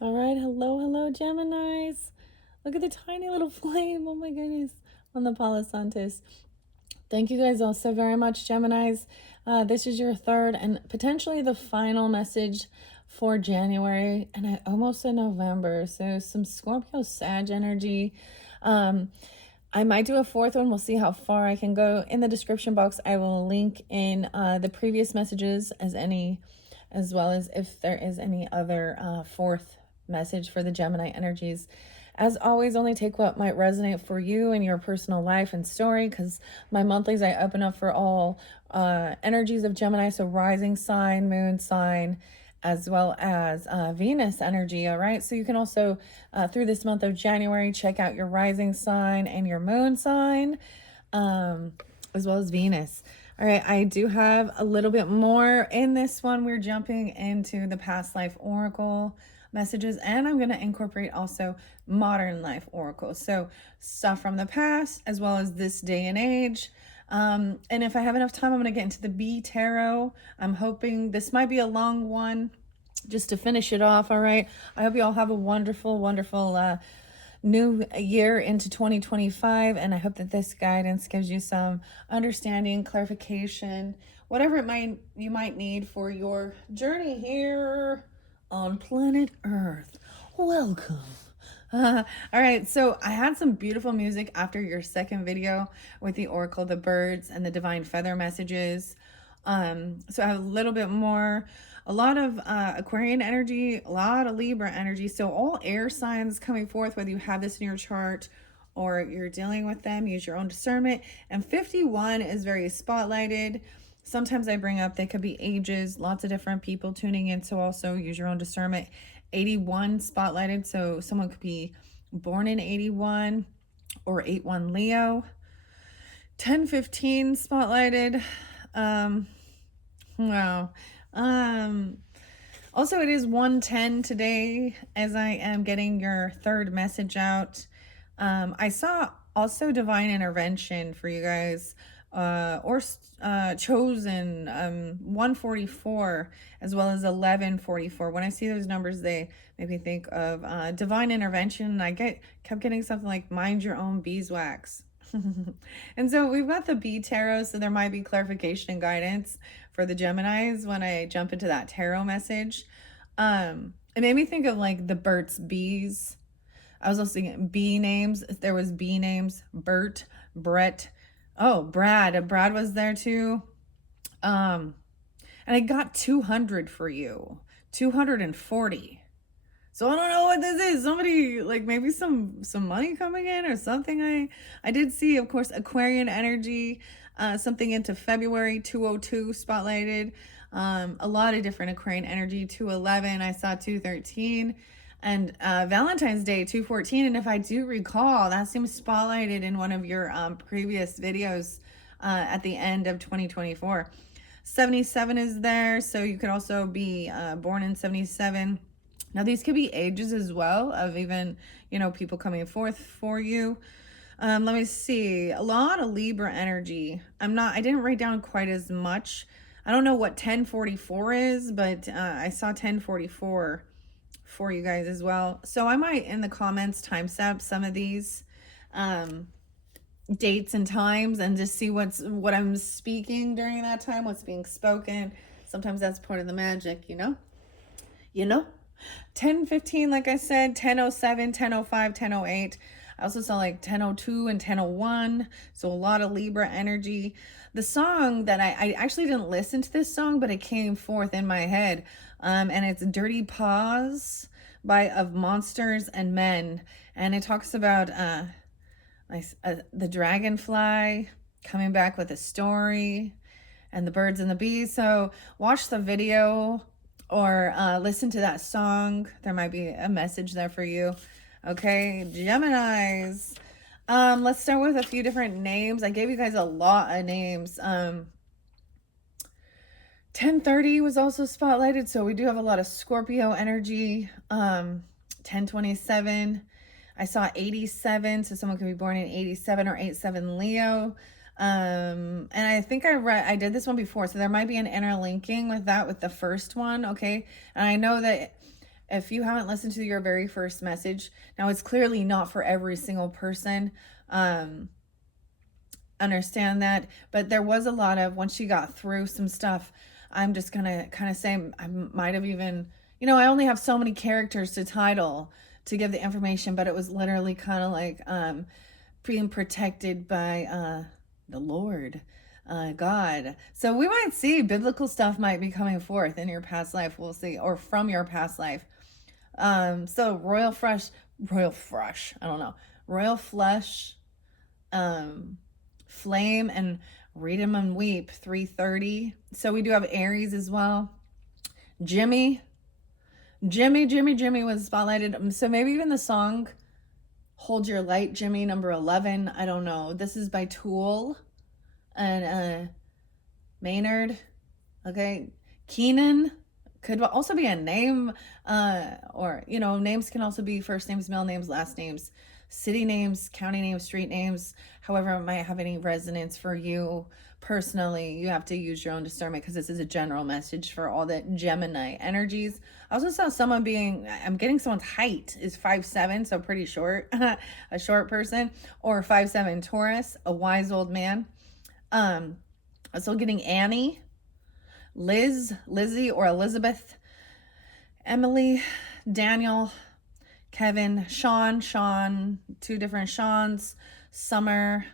All right, hello, Geminis. Look at the tiny little flame. Oh my goodness, on the Palo Santos. Thank you guys all so very much, Geminis. This is your third and potentially the final message for January, and I almost said November. So some Scorpio Sag energy. I might do a fourth one. We'll see how far I can go. In the description box, I will link in the previous messages as well as if there is any other fourth message for the Gemini energies. As always, only take what might resonate for you in your personal life and story, because my monthlies I open up for all energies of Gemini, so rising sign, moon sign, as well as Venus energy. All right, so you can also through this month of January check out your rising sign and your moon sign, as well as Venus. All right, I do have a little bit more in this one. We're jumping into the past life oracle messages, and I'm going to incorporate also modern life oracles. So stuff from the past as well as this day and age. And if I have enough time, I'm going to get into the B tarot. I'm hoping this might be a long one just to finish it off. All right. I hope you all have a wonderful new year into 2025, and I hope that this guidance gives you some understanding, clarification, whatever you might need for your journey here on planet Earth. Welcome. All right, so I had some beautiful music after your second video with the oracle, the birds, and the divine feather messages. So I have a little bit more, a lot of Aquarian energy, a lot of Libra energy. So all air signs coming forth, whether you have this in your chart or you're dealing with them, use your own discernment. And 51 is very spotlighted. Sometimes I bring up, they could be ages, lots of different people tuning in. So also use your own discernment. 81 spotlighted. So someone could be born in 81 or 81 Leo. 1015 spotlighted. Wow. Also, it is 1:10 today as I am getting your third message out. I saw also divine intervention for you guys, or chosen 144 as well as 1144. When I see those numbers, they make me think of divine intervention. I kept getting something like mind your own beeswax. And so we've got the B tarot, so there might be clarification and guidance for the Geminis when I jump into that tarot message. It made me think of like the Burt's Bees. I was also thinking B names. There was B names, Bert, Brett. Oh, Brad. Brad was there too. And I got 200 for you. 240. So I don't know what this is. Somebody like maybe some money coming in or something. I did see, of course, Aquarian energy, something into February 202 spotlighted. A lot of different Aquarian energy. 211. I saw 213. And Valentine's Day 214. And if I do recall, that seems spotlighted in one of your previous videos at the end of 2024. 77 is there, so you could also be born in 77. Now, these could be ages as well of even, people coming forth for you. Let me see. A lot of Libra energy. I didn't write down quite as much. I don't know what 1044 is, but I saw 1044 for you guys as well. So I might, in the comments, timestamp some of these dates and times and just see what I'm speaking during that time, what's being spoken. Sometimes that's part of the magic, You know? 10:15, like I said, 10:07, 10:05, 10:08. I also saw like 10:02 and 10:01. So a lot of Libra energy. The song that I actually didn't listen to this song, but it came forth in my head. And it's Dirty Paws by Of Monsters and Men. And it talks about the dragonfly coming back with a story and the birds and the bees. So watch the video or listen to that song. There might be a message there for you. Okay, Geminis. Let's start with a few different names. I gave you guys a lot of names. 1030 was also spotlighted, so we do have a lot of Scorpio energy. 1027. I saw 87, so someone could be born in 87 or 87 Leo. And I think I did this one before, so there might be an interlinking with that with the first one. Okay, and I know that If you haven't listened to your very first message, now it's clearly not for every single person. Understand that, but there was a lot of, once she got through some stuff, I'm just gonna kind of say, I might have even, I only have so many characters to title to give the information, but it was literally kind of like being protected by the Lord, God. So we might see biblical stuff might be coming forth in your past life. We'll see, or from your past life. So royal flush, I don't know, royal flush, flame, and read 'em and weep, 3:30. So we do have Aries as well. Jimmy was spotlighted. So maybe even the song Hold Your Light, Jimmy, number 11. I don't know. This is by Tool and Maynard. Okay. Keenan could also be a name, or, names can also be first names, middle names, last names, city names, county names, street names. However, it might have any resonance for you personally. You have to use your own discernment, because this is a general message for all the Gemini energies. I also saw someone I'm getting someone's height is 5'7", so pretty short, a short person, or 5'7" Taurus, a wise old man. Also getting Annie, Lizzie or Elizabeth, Emily, Daniel, Kevin, Sean, two different Seans, Summer,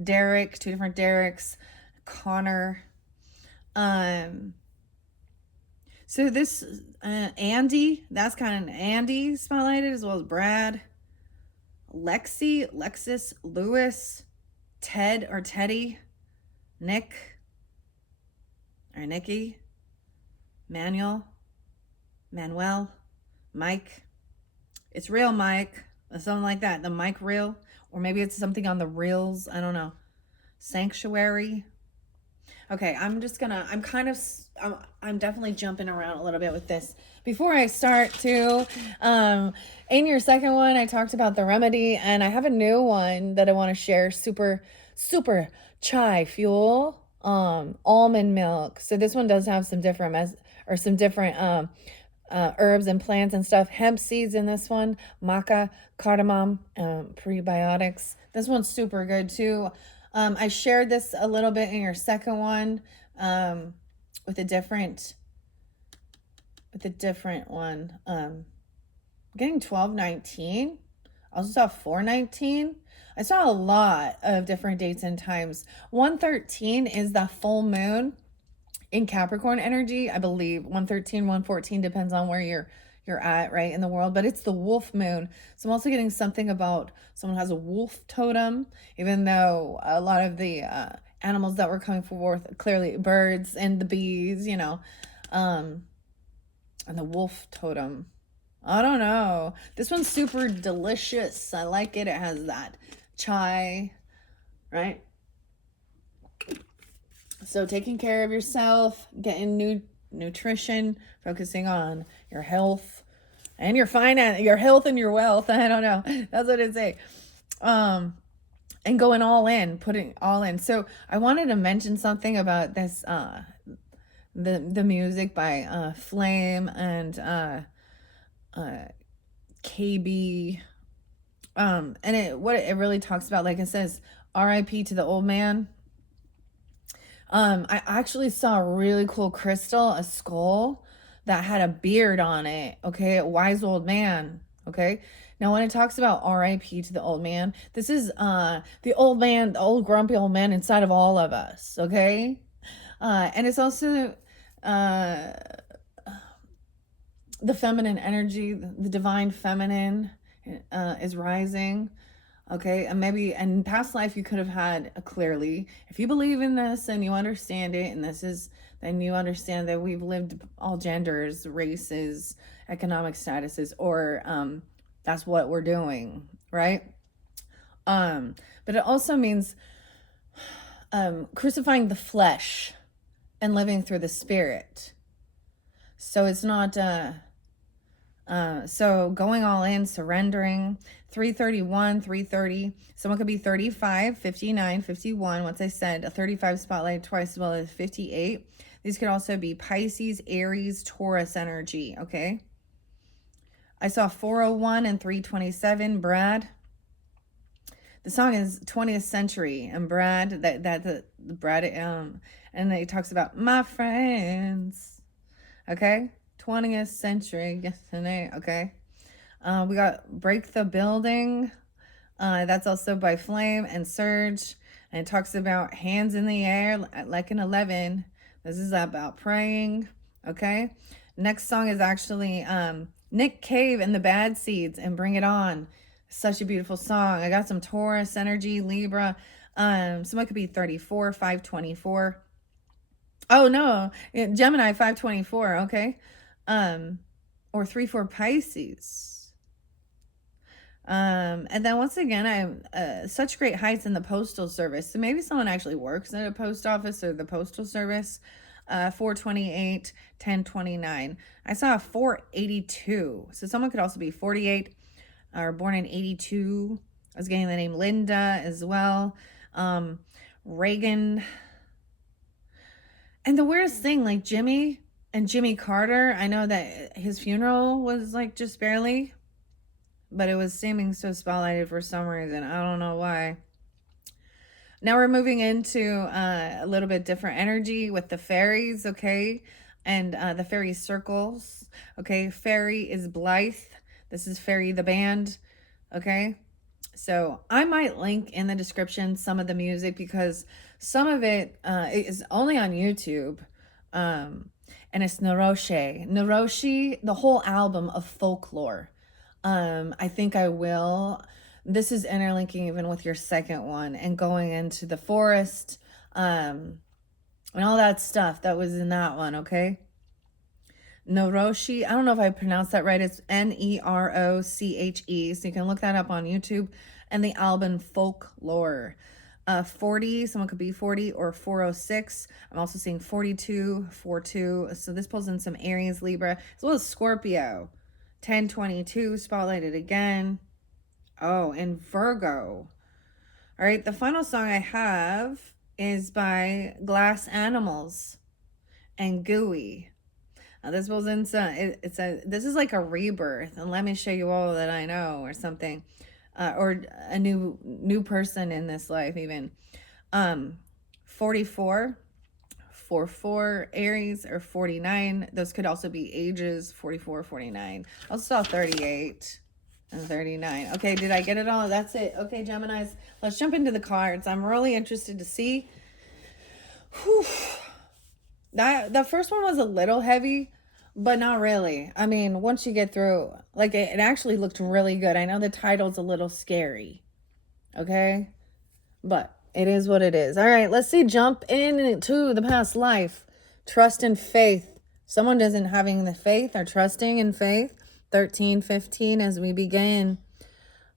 Derek, two different Dereks, Connor. So this Andy, that's kind of Andy spotlighted, as well as Brad, Lexus, Lewis, Ted or Teddy, Nick or Nikki, Manuel, Mike. It's real Mike, or something like that. The Mike reel, or maybe it's something on the reels. I don't know. Sanctuary. Okay, I'm definitely jumping around a little bit with this. Before I start to, in your second one, I talked about the remedy, and I have a new one that I want to share. Super chai fuel, almond milk. So this one does have some different herbs and plants and stuff. Hemp seeds in this one, maca, cardamom, prebiotics. This one's super good too. I shared this a little bit in your second one, with a different one. Getting 12/19. I also saw 4/19. I saw a lot of different dates and times. 1/13 is the full moon in Capricorn energy, I believe. 1/13, 1/14 depends on where you're at, right, in the world, but it's the wolf moon. So I'm also getting something about someone has a wolf totem, even though a lot of the animals that were coming forth, clearly birds and the bees, and the wolf totem. I don't know. This one's super delicious. I like it. It has that chai, right? So taking care of yourself, getting nutrition, focusing on your health and your finance, your health and your wealth. I don't know. That's what it say. And going all in, putting all in. So I wanted to mention something about this, the music by Flame and KB. And what it really talks about, like it says, R.I.P. to the old man. I actually saw a really cool crystal, a skull that had a beard on it. Okay. A wise old man. Okay. Now, when it talks about RIP to the old man, this is, the old man, the old grumpy old man inside of all of us. Okay. And it's also, the feminine energy, the divine feminine, is rising. Okay, and maybe in past life you could have had clearly, if you believe in this and you understand it, and then you understand that we've lived all genders, races, economic statuses, or that's what we're doing, right? But it also means crucifying the flesh and living through the spirit. So it's not so going all in, surrendering. 331, 330. Someone could be 35, 59, 51. Once I said a 35 spotlight twice, as well as 58. These could also be Pisces, Aries, Taurus energy. Okay. I saw 401 and 327, Brad. The song is 20th Century, and Brad, the Brad, and it talks about my friends. Okay, 20th Century, yesterday. Okay, we got Break the Building. That's also by Flame and Surge, and it talks about hands in the air like an 11. This is about praying. Okay, next song is actually Nick Cave and the Bad Seeds and Bring It On. Such a beautiful song. I got some Taurus energy, Libra. Someone could be 34, 524. Oh no, Gemini 524. Okay, or 3-4 Pisces. And then once again, I'm such great heights in the postal service. So maybe someone actually works at a post office or the postal service. 428, 1029. I saw a 482. So someone could also be 48 or born in 82. I was getting the name Linda as well. Reagan. And the weirdest thing, like Jimmy and Jimmy Carter, I know that his funeral was like just barely, but it was seeming so spotlighted for some reason. I don't know why. Now we're moving into a little bit different energy with the fairies, okay? And the fairy circles, okay? Fairy is Blythe. This is Fairy the band, okay? So I might link in the description some of the music because some of it is only on YouTube. And it's Naroshi, the whole album of folklore. I think I will. This is interlinking even with your second one and going into the forest, and all that stuff that was in that one, okay? Naroshi, I don't know if I pronounced that right. It's Neroche. So you can look that up on YouTube. And the album Folklore. 40, someone could be 40 or 406. I'm also seeing 42, 42. So this pulls in some Aries, Libra, as well as Scorpio. 1022, spotlighted again. Oh, and Virgo. All right, the final song I have is by Glass Animals and Gooey. Now this pulls in some, this is like a rebirth, and let me show you all that I know or something. Or a new person in this life even. 44, 44 Aries, or 49. Those could also be ages, 44, 49. I also saw 38 and 39. Okay, did I get it all? That's it. Okay, Geminis, let's jump into the cards. I'm really interested to see. Whew. The first one was a little heavy, but not really. I mean, once you get through, like, it actually looked really good. I know the title's a little scary, okay? But it is what it is. All right, let's see. Jump into the past life. Trust and faith. Someone isn't having the faith or trusting in faith. 13, 15 as we begin.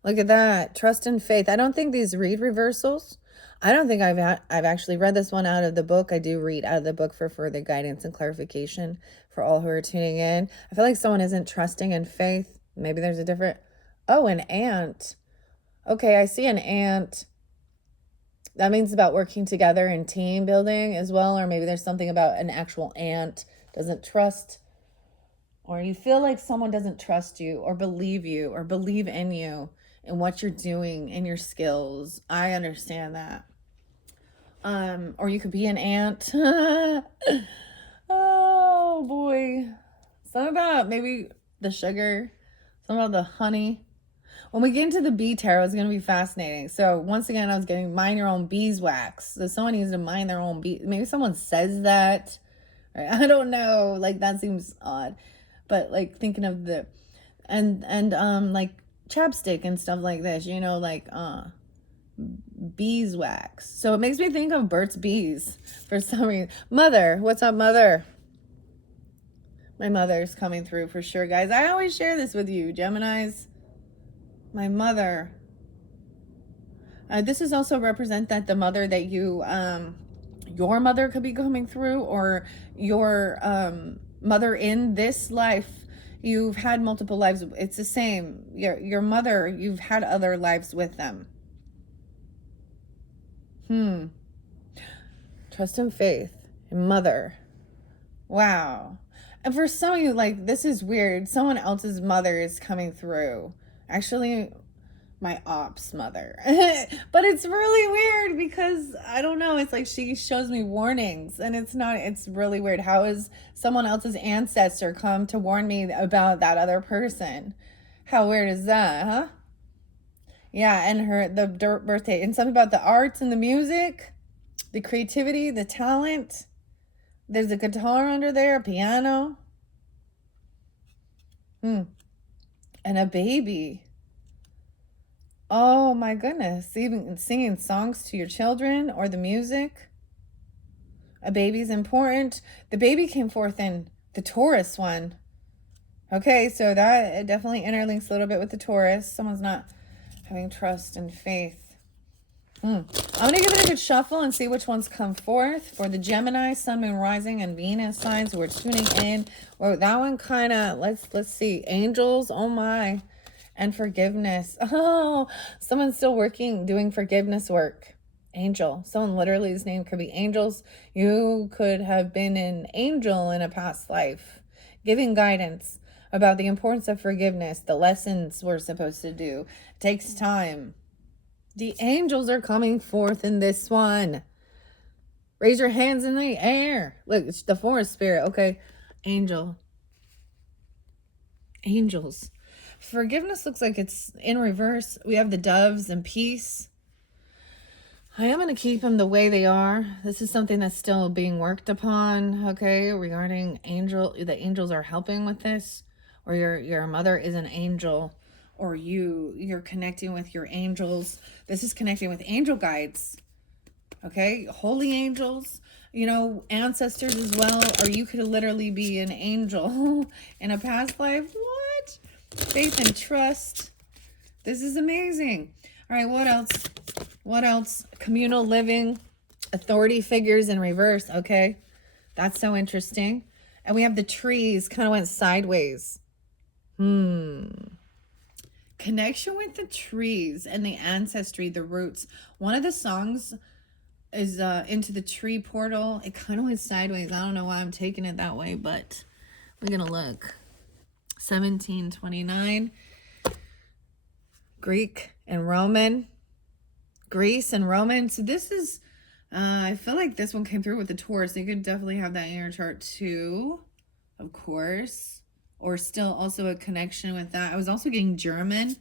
Look at that. Trust and faith. I don't think these read reversals. I don't think I've actually read this one out of the book. I do read out of the book for further guidance and clarification for all who are tuning in. I feel like someone isn't trusting in faith. Maybe there's a different... Oh, an ant. Okay, I see an ant. That means about working together and team building as well. Or maybe there's something about an actual ant doesn't trust. Or you feel like someone doesn't trust you or believe in you and what you're doing and your skills. I understand that. Or you could be an ant. Oh boy. Something about maybe the sugar, something about the honey. When we get into the bee tarot, it's going to be fascinating. So once again, I was getting mind your own beeswax. So someone needs to mind their own bee. Maybe someone says that. Right? I don't know. Like, that seems odd. But like thinking of the, and like chapstick and stuff like this, you know, like beeswax. So it makes me think of Burt's Bees for some reason. Mother, what's up, mother? My mother's coming through for sure, guys. I always share this with you, Geminis. My mother. This is also represent that the mother that you, your mother could be coming through, or your mother in this life. You've had multiple lives. It's the same. Your mother, you've had other lives with them. Trust and faith. Mother. Wow. And for some of you, like, this is weird. Someone else's mother is coming through. Actually, my ops mother. But it's really weird because I don't know. It's like she shows me warnings and it's really weird. How is someone else's ancestor come to warn me about that other person? How weird is that, huh? Yeah, and the birthday and something about the arts and the music, the creativity, the talent. There's a guitar under there, a piano. And a baby. Oh my goodness. Even singing songs to your children or the music. A baby's important. The baby came forth in the Taurus one. Okay, so that definitely interlinks a little bit with the Taurus. Someone's not having trust and faith. I'm going to give it a good shuffle and see which ones come forth for the Gemini, Sun, Moon, Rising, and Venus signs who are tuning in. Well, that one kind of, let's see. Angels, oh my. And forgiveness. Oh, someone's still doing forgiveness work. Angel. Someone literally's name could be Angels. You could have been an angel in a past life, giving guidance about the importance of forgiveness, the lessons we're supposed to do. It takes time. The angels are coming forth in this one. Raise your hands in the air. Look, it's the forest spirit. Okay. Angel. Angels. Forgiveness looks like it's in reverse. We have the doves and peace. I am going to keep them the way they are. This is something that's still being worked upon. Okay. Regarding the angels are helping with this. Or your mother is an angel. Or you're connecting with your angels. This is connecting with angel guides. Okay? Holy angels, ancestors as well. Or you could literally be an angel in a past life. What? Faith and trust. This is amazing. All right, what else? What else? Communal living, authority figures in reverse. Okay? That's so interesting. And we have the trees kind of went sideways. Connection with the trees and the ancestry, the roots. One of the songs is Into the Tree Portal. It kind of went sideways. I don't know why I'm taking it that way, but we're going to look. 1729. Greek and Roman. Greece and Roman. So this is, I feel like this one came through with the Taurus. You could definitely have that in your chart too, of course. Or still also a connection with that. I was also getting German.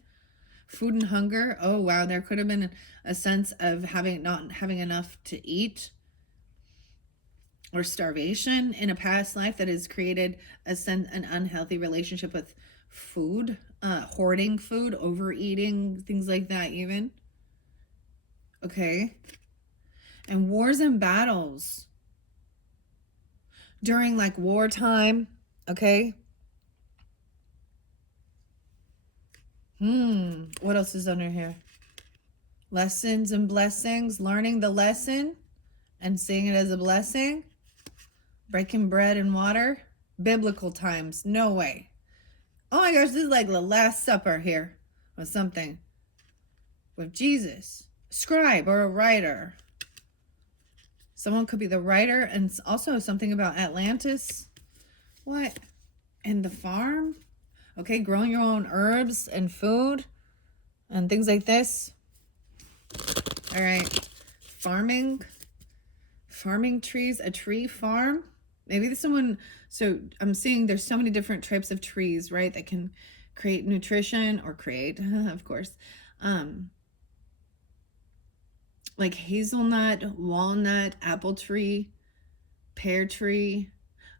Food and hunger. Oh, wow. There could have been a sense of not having enough to eat. Or starvation in a past life that has created an unhealthy relationship with food. Hoarding food, overeating, things like that even. Okay. And wars and battles. During like wartime. Okay. What else is under here? Lessons and blessings. Learning the lesson and seeing it as a blessing. Breaking bread and water. Biblical times. No way. Oh my gosh, this is like the Last Supper here. Or something. With Jesus. A scribe or a writer. Someone could be the writer. And also something about Atlantis. What? And the farm? Okay, growing your own herbs and food and things like this. All right, farming trees, a tree farm. Maybe there's someone, so I'm seeing there's so many different types of trees, right, that can create nutrition or create, of course, like hazelnut, walnut, apple tree, pear tree.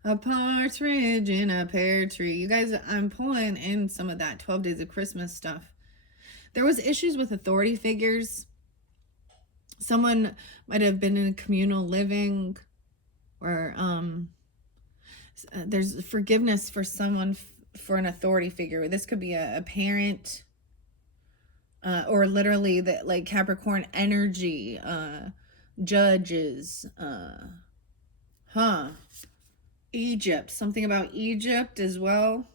A partridge in a pear tree. You guys, I'm pulling in some of that 12 Days of Christmas stuff. There was issues with authority figures. Someone might have been in communal living, or there's forgiveness for someone for an authority figure. This could be a parent, or literally that like Capricorn energy, judges, Egypt, something about Egypt as well.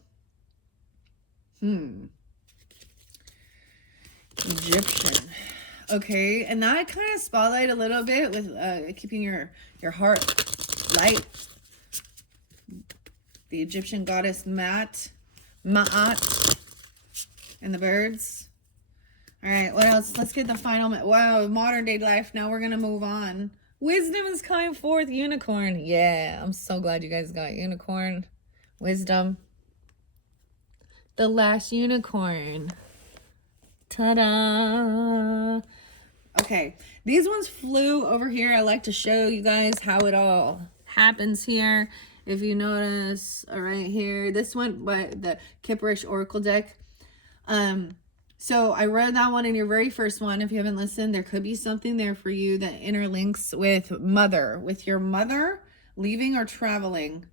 Egyptian. Okay, and that kind of spotlight a little bit with keeping your heart light. the Egyptian goddess Ma'at, and the birds. All right, what else? Let's get the final. Wow, modern day life. Now we're going to move on. Wisdom is coming forth. Unicorn. Yeah, I'm so glad you guys got unicorn. Wisdom. The last unicorn. Ta-da. Okay, these ones flew over here. I like to show you guys how it all happens here. If you notice, right here, this one by the Kipperish Oracle deck. So I read that one in your very first one. If you haven't listened, there could be something there for you that interlinks with mother, with your mother leaving or traveling,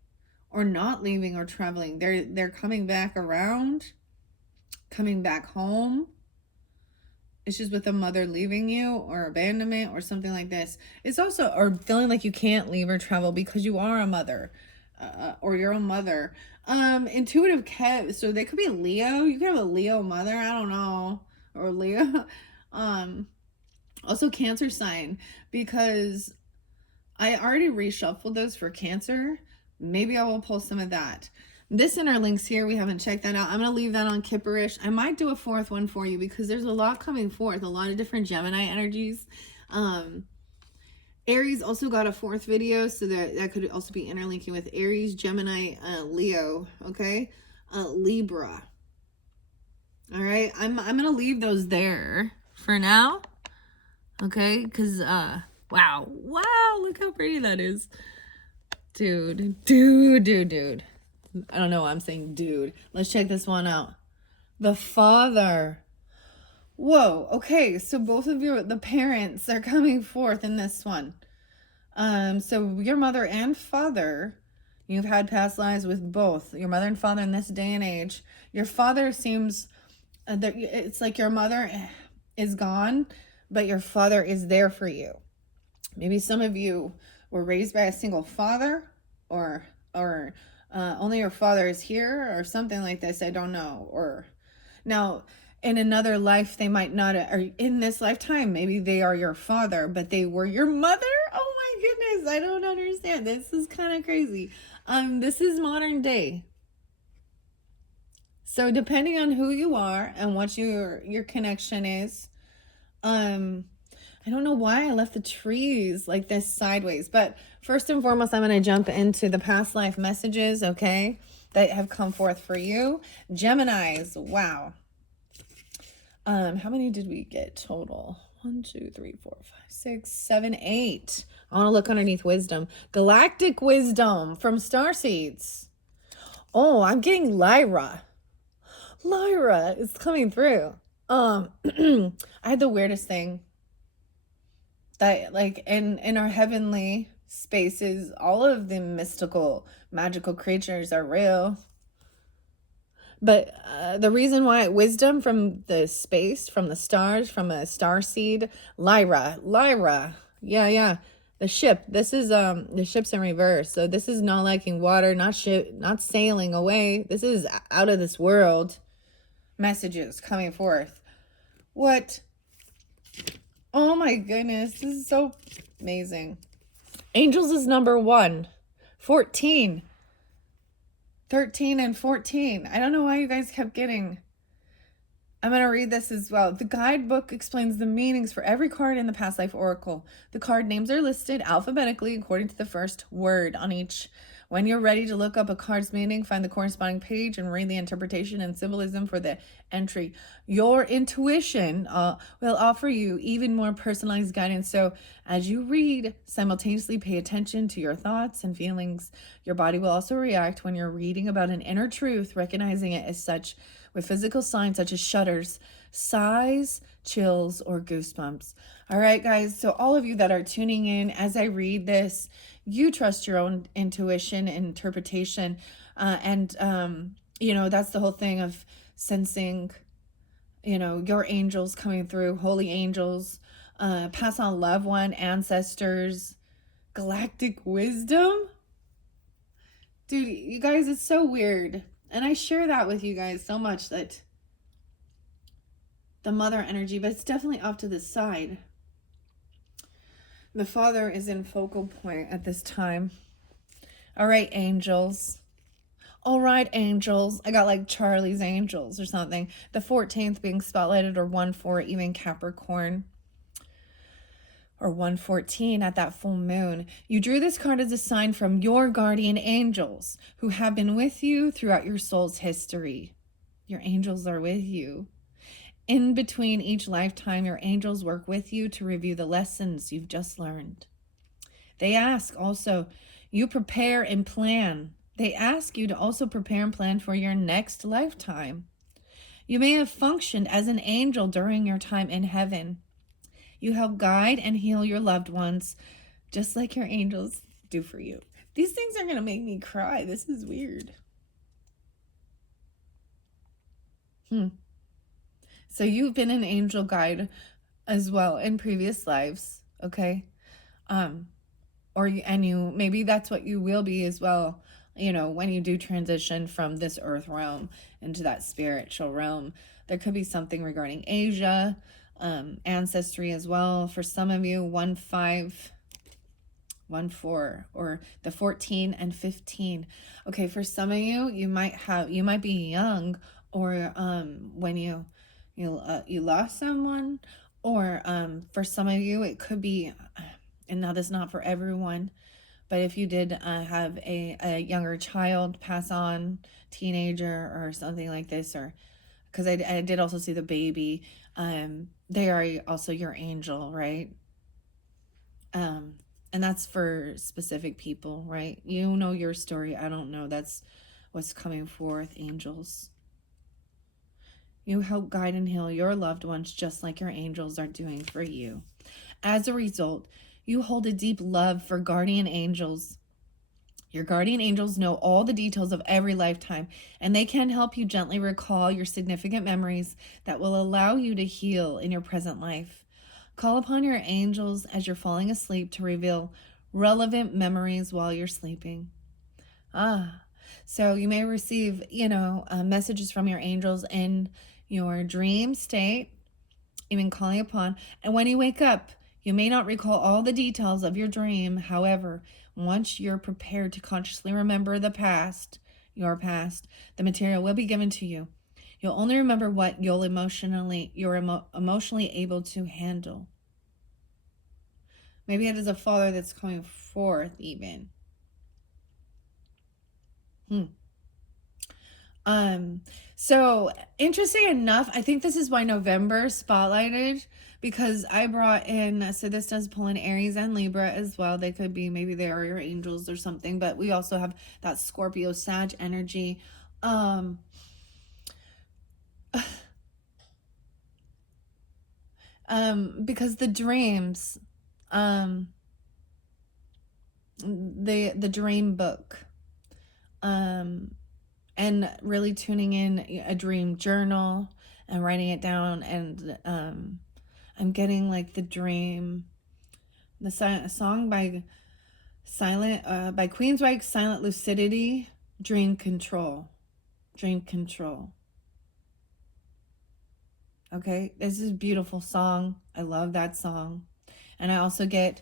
or not leaving or traveling. They're coming back around, coming back home. Issues with a mother leaving you or abandonment or something like this. It's also, or feeling like you can't leave or travel because you are a mother, or your own mother. Intuitive Kev, so they could be Leo. You could have a Leo mother, I don't know, or Leo. Also Cancer sign, because I already reshuffled those for Cancer. Maybe I will pull some of that. This interlinks here. We haven't checked that out. I'm going to leave that on Kipperish. I might do a fourth one for you because there's a lot coming forth, a lot of different Gemini energies. Aries also got a fourth video, so that could also be interlinking with Aries, Gemini, Leo, okay? Libra. All right, I'm going to leave those there for now, okay? Because, wow, look how pretty that is. Dude. I don't know why I'm saying dude. Let's check this one out. The father. Whoa, okay, so both of the parents are coming forth in this one. So your mother and father, you've had past lives with both. Your mother and father in this day and age. Your father seems, it's like your mother is gone, but your father is there for you. Maybe some of you were raised by a single father, or only your father is here, or something like this. I don't know. Or now, in another life, they might not, or in this lifetime, maybe they are your father, but they were your mother. Oh my goodness, I don't understand. This is kind of crazy. This is modern day. So depending on who you are and what your connection is, I don't know why I left the trees like this sideways, but first and foremost, I'm going to jump into the past life messages, okay, that have come forth for you. Geminis, wow. How many did we get total? 1, 2, 3, 4, 5, 6, 7, 8. I want to look underneath wisdom. Galactic wisdom from Starseeds. Oh, I'm getting Lyra. Lyra is coming through. I had the weirdest thing. That, like, in our heavenly spaces, all of the mystical, magical creatures are real. But the reason why wisdom from the space, from the stars, from a star seed, Lyra, yeah. The ship. This is the ship's in reverse. So this is not liking water, not sailing away. This is out of this world. Messages coming forth. What? Oh my goodness, this is so amazing. Angels is number 1. 14. 13 and 14. I don't know why you guys kept getting. I'm going to read this as well. The guidebook explains the meanings for every card in the past life oracle. The card names are listed alphabetically according to the first word on each. When you're ready to look up a card's meaning, find the corresponding page and read the interpretation and symbolism for the entry. Your intuition will offer you even more personalized guidance. So as you read, simultaneously pay attention to your thoughts and feelings. Your body will also react when you're reading about an inner truth, recognizing it as such with physical signs such as shudders, sighs, chills, or goosebumps. All right, guys. So all of you that are tuning in as I read this, you trust your own intuition and interpretation. You know, that's the whole thing of sensing, you know, your angels coming through, holy angels, pass on loved one, ancestors, galactic wisdom. Dude, you guys, it's so weird. And I share that with you guys so much, that the mother energy, but it's definitely off to the side. The father is in focal point at this time. All right, angels. All right, angels. I got like Charlie's Angels or something. The 14th being spotlighted, or 1/4, even Capricorn, or 114 at that full moon. You drew this card as a sign from your guardian angels who have been with you throughout your soul's history. Your angels are with you. In between each lifetime, your angels work with you to review the lessons you've just learned. They ask also, you prepare and plan. They ask you to also prepare and plan for your next lifetime. You may have functioned as an angel during your time in heaven. You help guide and heal your loved ones, just like your angels do for you. These things are going to make me cry. This is weird. So you've been an angel guide as well in previous lives, okay? And you maybe that's what you will be as well, when you do transition from this earth realm into that spiritual realm. There could be something regarding Asia, ancestry as well. For some of you, 1/5, 1/4, or the 14 and 15. Okay, for some of you, you might be young, or when you lost someone, or for some of you it could be, and now this is not for everyone, but if you did have a younger child pass on, teenager or something like this, or because I did also see the baby, they are also your angel, right? And that's for specific people, right? You know your story. I don't know. That's what's coming forth, angels. You help guide and heal your loved ones just like your angels are doing for you. As a result, you hold a deep love for guardian angels. Your guardian angels know all the details of every lifetime, and they can help you gently recall your significant memories that will allow you to heal in your present life. Call upon your angels as you're falling asleep to reveal relevant memories while you're sleeping. So you may receive, messages from your angels in your dream state, even calling upon. And when you wake up, you may not recall all the details of your dream. However, once you're prepared to consciously remember your past, the material will be given to you. You'll only remember what you're emotionally able to handle. Maybe it is a father that's coming forth even. So interesting enough, I think this is why November spotlighted, because I brought in, so this does pull in Aries and Libra as well. They could be, maybe they are your angels or something, but we also have that Scorpio Sag energy. Because the dreams, the dream book, and really tuning in a dream journal and writing it down, and I'm getting like the song by Queensryche, Silent Lucidity, Dream Control. Okay, this is a beautiful song. I love that song. And I also get,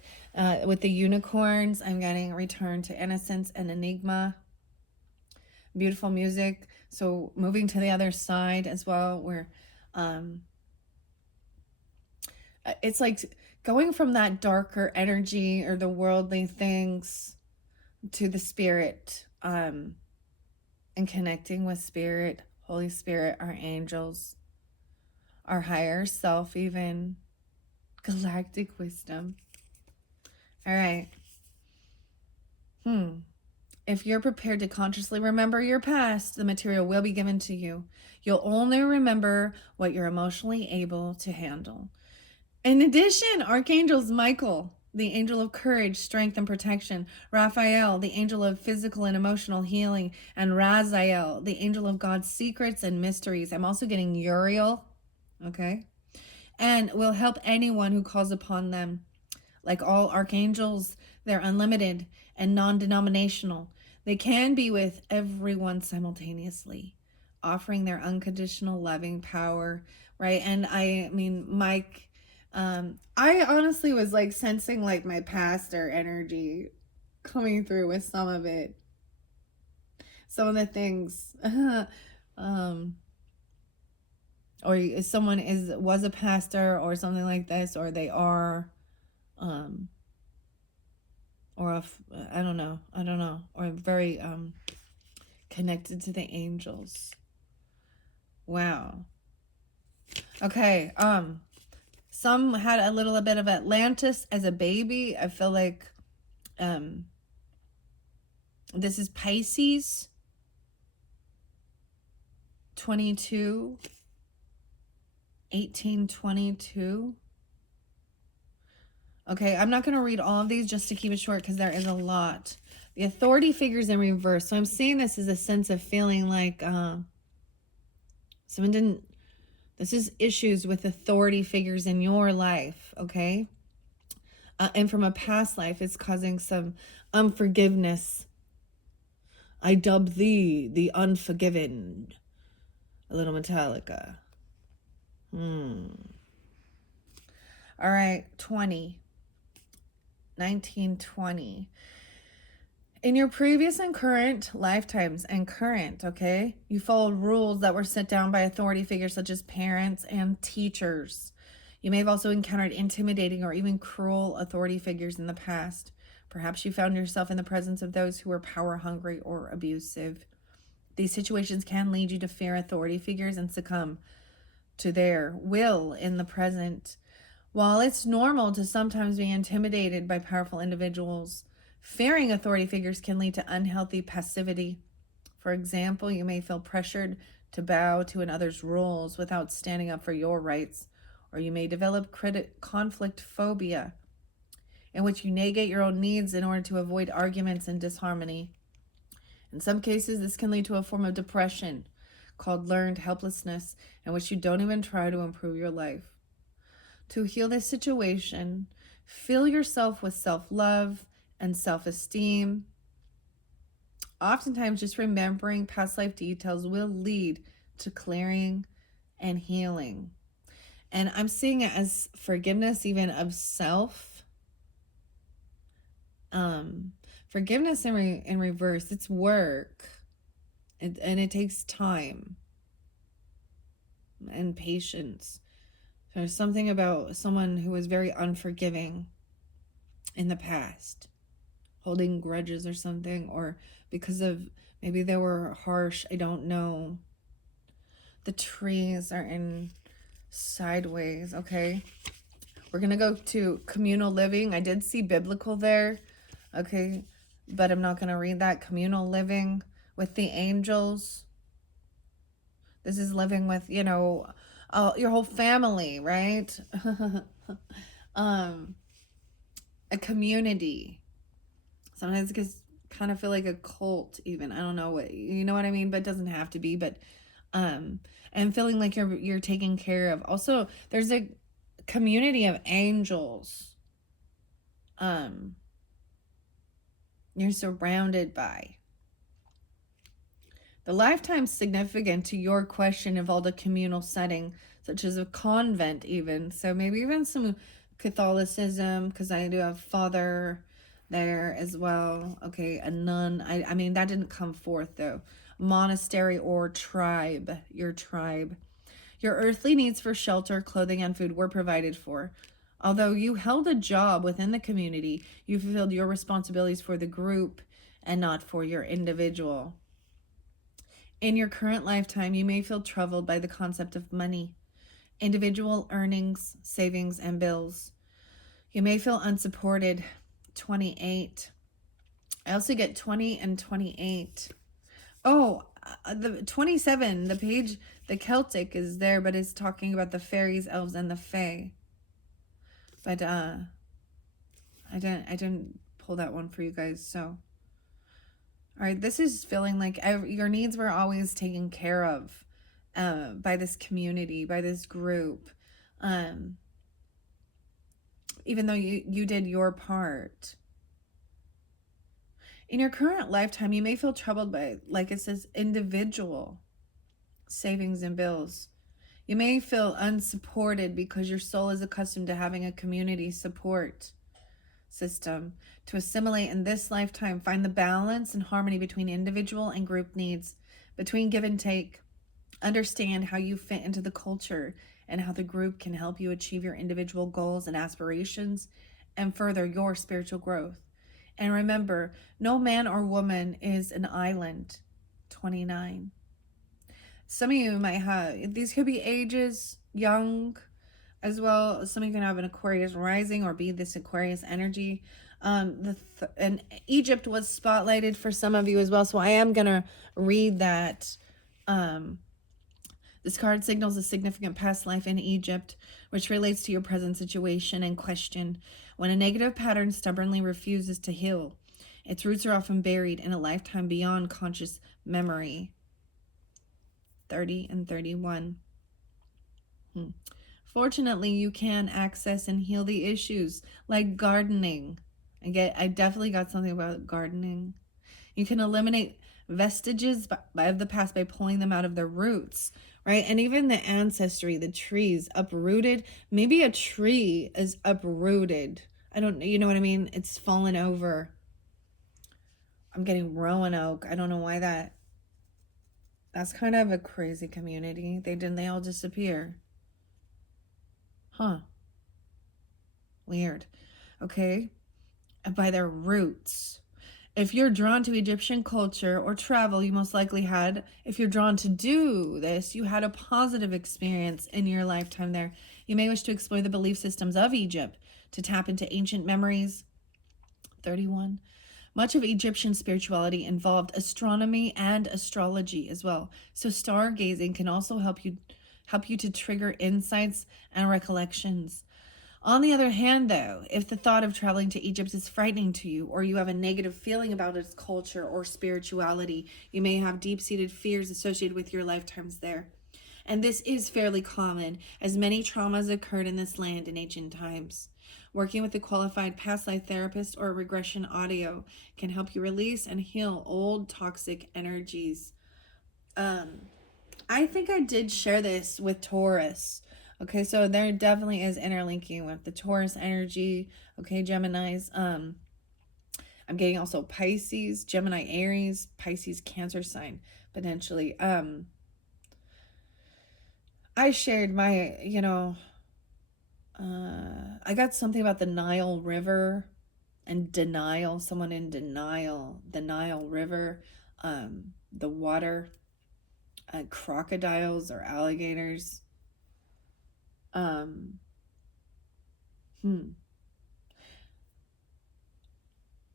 with the unicorns, I'm getting Return to Innocence and Enigma. Beautiful music. So moving to the other side as well, where it's like going from that darker energy or the worldly things to the spirit, and connecting with spirit, Holy Spirit, our angels, our higher self, even galactic wisdom. All right. If you're prepared to consciously remember your past, the material will be given to you. You'll only remember what you're emotionally able to handle. In addition, archangels Michael, the angel of courage, strength, and protection; Raphael, the angel of physical and emotional healing; and Raziel, the angel of God's secrets and mysteries. I'm also getting Uriel, okay? And will help anyone who calls upon them. Like all archangels, they're unlimited and non-denominational. They can be with everyone simultaneously, offering their unconditional loving power, right? And I mean, Mike, I honestly was like sensing like my pastor energy coming through with some of it. some of the things. Or someone was a pastor or something like this, or they are, or I don't know, or very connected to the angels. Wow. Okay. Some had a little bit of Atlantis as a baby. I feel like this is Pisces 22, 1822. Okay, I'm not going to read all of these just to keep it short because there is a lot. The authority figures in reverse. So I'm seeing this as a sense of feeling like someone didn't. This is issues with authority figures in your life, okay? And from a past life, it's causing some unforgiveness. I dub thee the unforgiven. A little Metallica. All right, 1920. In your previous and current lifetimes and current, okay, you followed rules that were set down by authority figures such as parents and teachers. You may have also encountered intimidating or even cruel authority figures in the past. Perhaps you found yourself in the presence of those who were power hungry or abusive. These situations can lead you to fear authority figures and succumb to their will in the present. While it's normal to sometimes be intimidated by powerful individuals, fearing authority figures can lead to unhealthy passivity. For example, you may feel pressured to bow to another's rules without standing up for your rights, or you may develop conflict phobia, in which you negate your own needs in order to avoid arguments and disharmony. In some cases, this can lead to a form of depression called learned helplessness, in which you don't even try to improve your life. To heal this situation, fill yourself with self-love and self-esteem. Oftentimes, just remembering past life details will lead to clearing and healing. And I'm seeing it as forgiveness even of self. Forgiveness in reverse, it's work. And it takes time and patience. There's something about someone who was very unforgiving in the past, holding grudges or something, or because of maybe they were harsh, I don't know. The trees are in sideways, okay? We're going to go to communal living. I did see biblical there, okay? But I'm not going to read that. Communal living with the angels. This is living with, your whole family, right? A community. Sometimes it gets kind of feel like a cult even. I don't know what, you know what I mean? But it doesn't have to be. But, and feeling like you're taken care of. Also, there's a community of angels. You're surrounded by. The lifetime significant to your question involved a communal setting, such as a convent even. So maybe even some Catholicism, because I do have father there as well. Okay, a nun. I mean, that didn't come forth though. Monastery or tribe, your tribe. Your earthly needs for shelter, clothing, and food were provided for. Although you held a job within the community, you fulfilled your responsibilities for the group and not for your individual. In your current lifetime, you may feel troubled by the concept of money, individual earnings, savings, and bills. You may feel unsupported. 28. I also get 20 and 28. Oh, the 27, the page, the Celtic is there, but it's talking about the fairies, elves, and the fae. But I didn't pull that one for you guys, so. All right, this is feeling like your needs were always taken care of by this community, by this group. Even though you did your part. In your current lifetime, you may feel troubled by, like it says, individual savings and bills. You may feel unsupported because your soul is accustomed to having a community support. system to assimilate in this lifetime. Find the balance and harmony between individual and group needs, between give and take. Understand how you fit into the culture and how the group can help you achieve your individual goals and aspirations and further your spiritual growth. And remember, no man or woman is an island. 29. Some of you might have, these could be ages, young as well. Some of you can have an Aquarius rising or be this Aquarius energy. And Egypt was spotlighted for some of you as well. So I am going to read that. This card signals a significant past life in Egypt, which relates to your present situation and question. When a negative pattern stubbornly refuses to heal, its roots are often buried in a lifetime beyond conscious memory. 30 and 31. Fortunately, you can access and heal the issues like gardening. I definitely got something about gardening. You can eliminate vestiges of the past by pulling them out of their roots, right? And even the ancestry, the trees uprooted. Maybe a tree is uprooted. I don't, you know what I mean? It's fallen over. I'm getting Roanoke. I don't know why that's kind of a crazy community. They all disappear. Huh. Weird. Okay. By their roots. If you're drawn to Egyptian culture or travel, you most likely had, if you're drawn to do this, you had a positive experience in your lifetime there. You may wish to explore the belief systems of Egypt, to tap into ancient memories. 31. Much of Egyptian spirituality involved astronomy and astrology as well. So stargazing can also help you to trigger insights and recollections. On the other hand, though, if the thought of traveling to Egypt is frightening to you, or you have a negative feeling about its culture or spirituality, you may have deep-seated fears associated with your lifetimes there. And this is fairly common, as many traumas occurred in this land in ancient times. Working with a qualified past life therapist or regression audio can help you release and heal old toxic energies. I think I did share this with Taurus. Okay, so there definitely is interlinking with the Taurus energy. Okay, Geminis. I'm getting also Pisces, Gemini, Aries, Pisces, Cancer sign, potentially. I shared my, I got something about the Nile River and denial, someone in denial, the Nile River, the water, crocodiles or alligators.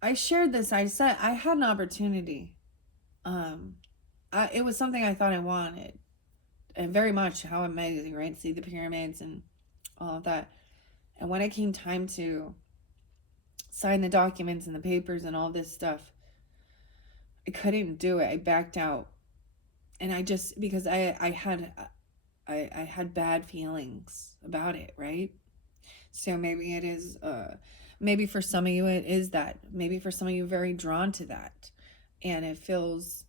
I shared this. I said I had an opportunity. It was something I thought I wanted, and very much how amazing, right? See the pyramids and all of that. And when it came time to sign the documents and the papers and all this stuff, I couldn't do it. I backed out, and I just because I had bad feelings about it, right? So maybe it is, maybe for some of you it is that. Maybe for some of you very drawn to that, and it feels,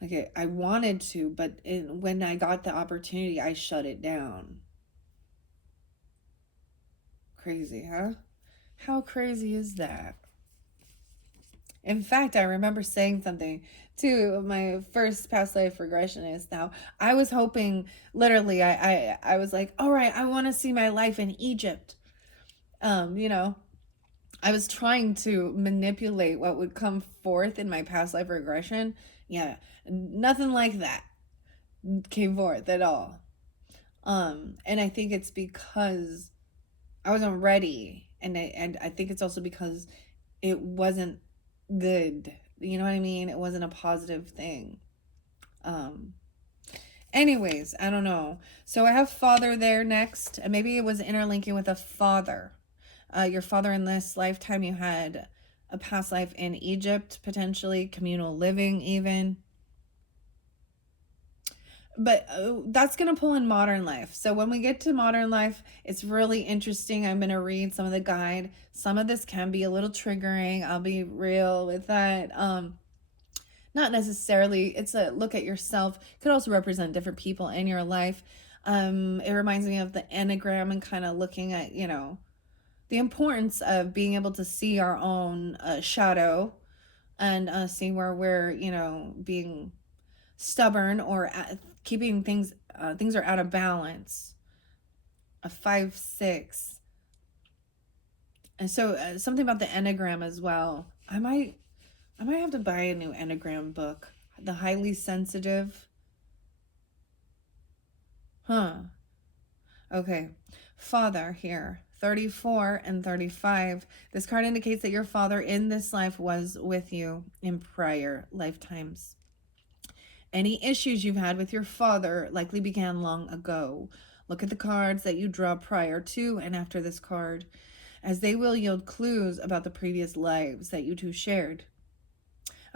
like I wanted to, but when I got the opportunity, I shut it down. Crazy, huh? How crazy is that? In fact, I remember saying something to my first past life regressionist. Now, I was hoping, literally, I was like, all right, I want to see my life in Egypt. I was trying to manipulate what would come forth in my past life regression. Yeah, nothing like that came forth at all. And I think it's because I wasn't ready, and I think it's also because it wasn't good. You know what I mean? It wasn't a positive thing. Anyways, I don't know. So I have father there next, and maybe it was interlinking with a father. Your father in this lifetime, you had a past life in Egypt, potentially communal living even. But that's going to pull in modern life. So when we get to modern life, it's really interesting. I'm going to read some of the guide. Some of this can be a little triggering. I'll be real with that. Not necessarily. It's a look at yourself. It could also represent different people in your life. It reminds me of the Enneagram and kind of looking at, the importance of being able to see our own shadow and see where we're, being stubborn or keeping things are out of balance. A 5-6. And so something about the Enneagram as well. I might have to buy a new Enneagram book. The highly sensitive. Huh. Okay. Father here. 34 and 35. This card indicates that your father in this life was with you in prior lifetimes. Any issues you've had with your father likely began long ago. Look at the cards that you draw prior to and after this card, as they will yield clues about the previous lives that you two shared.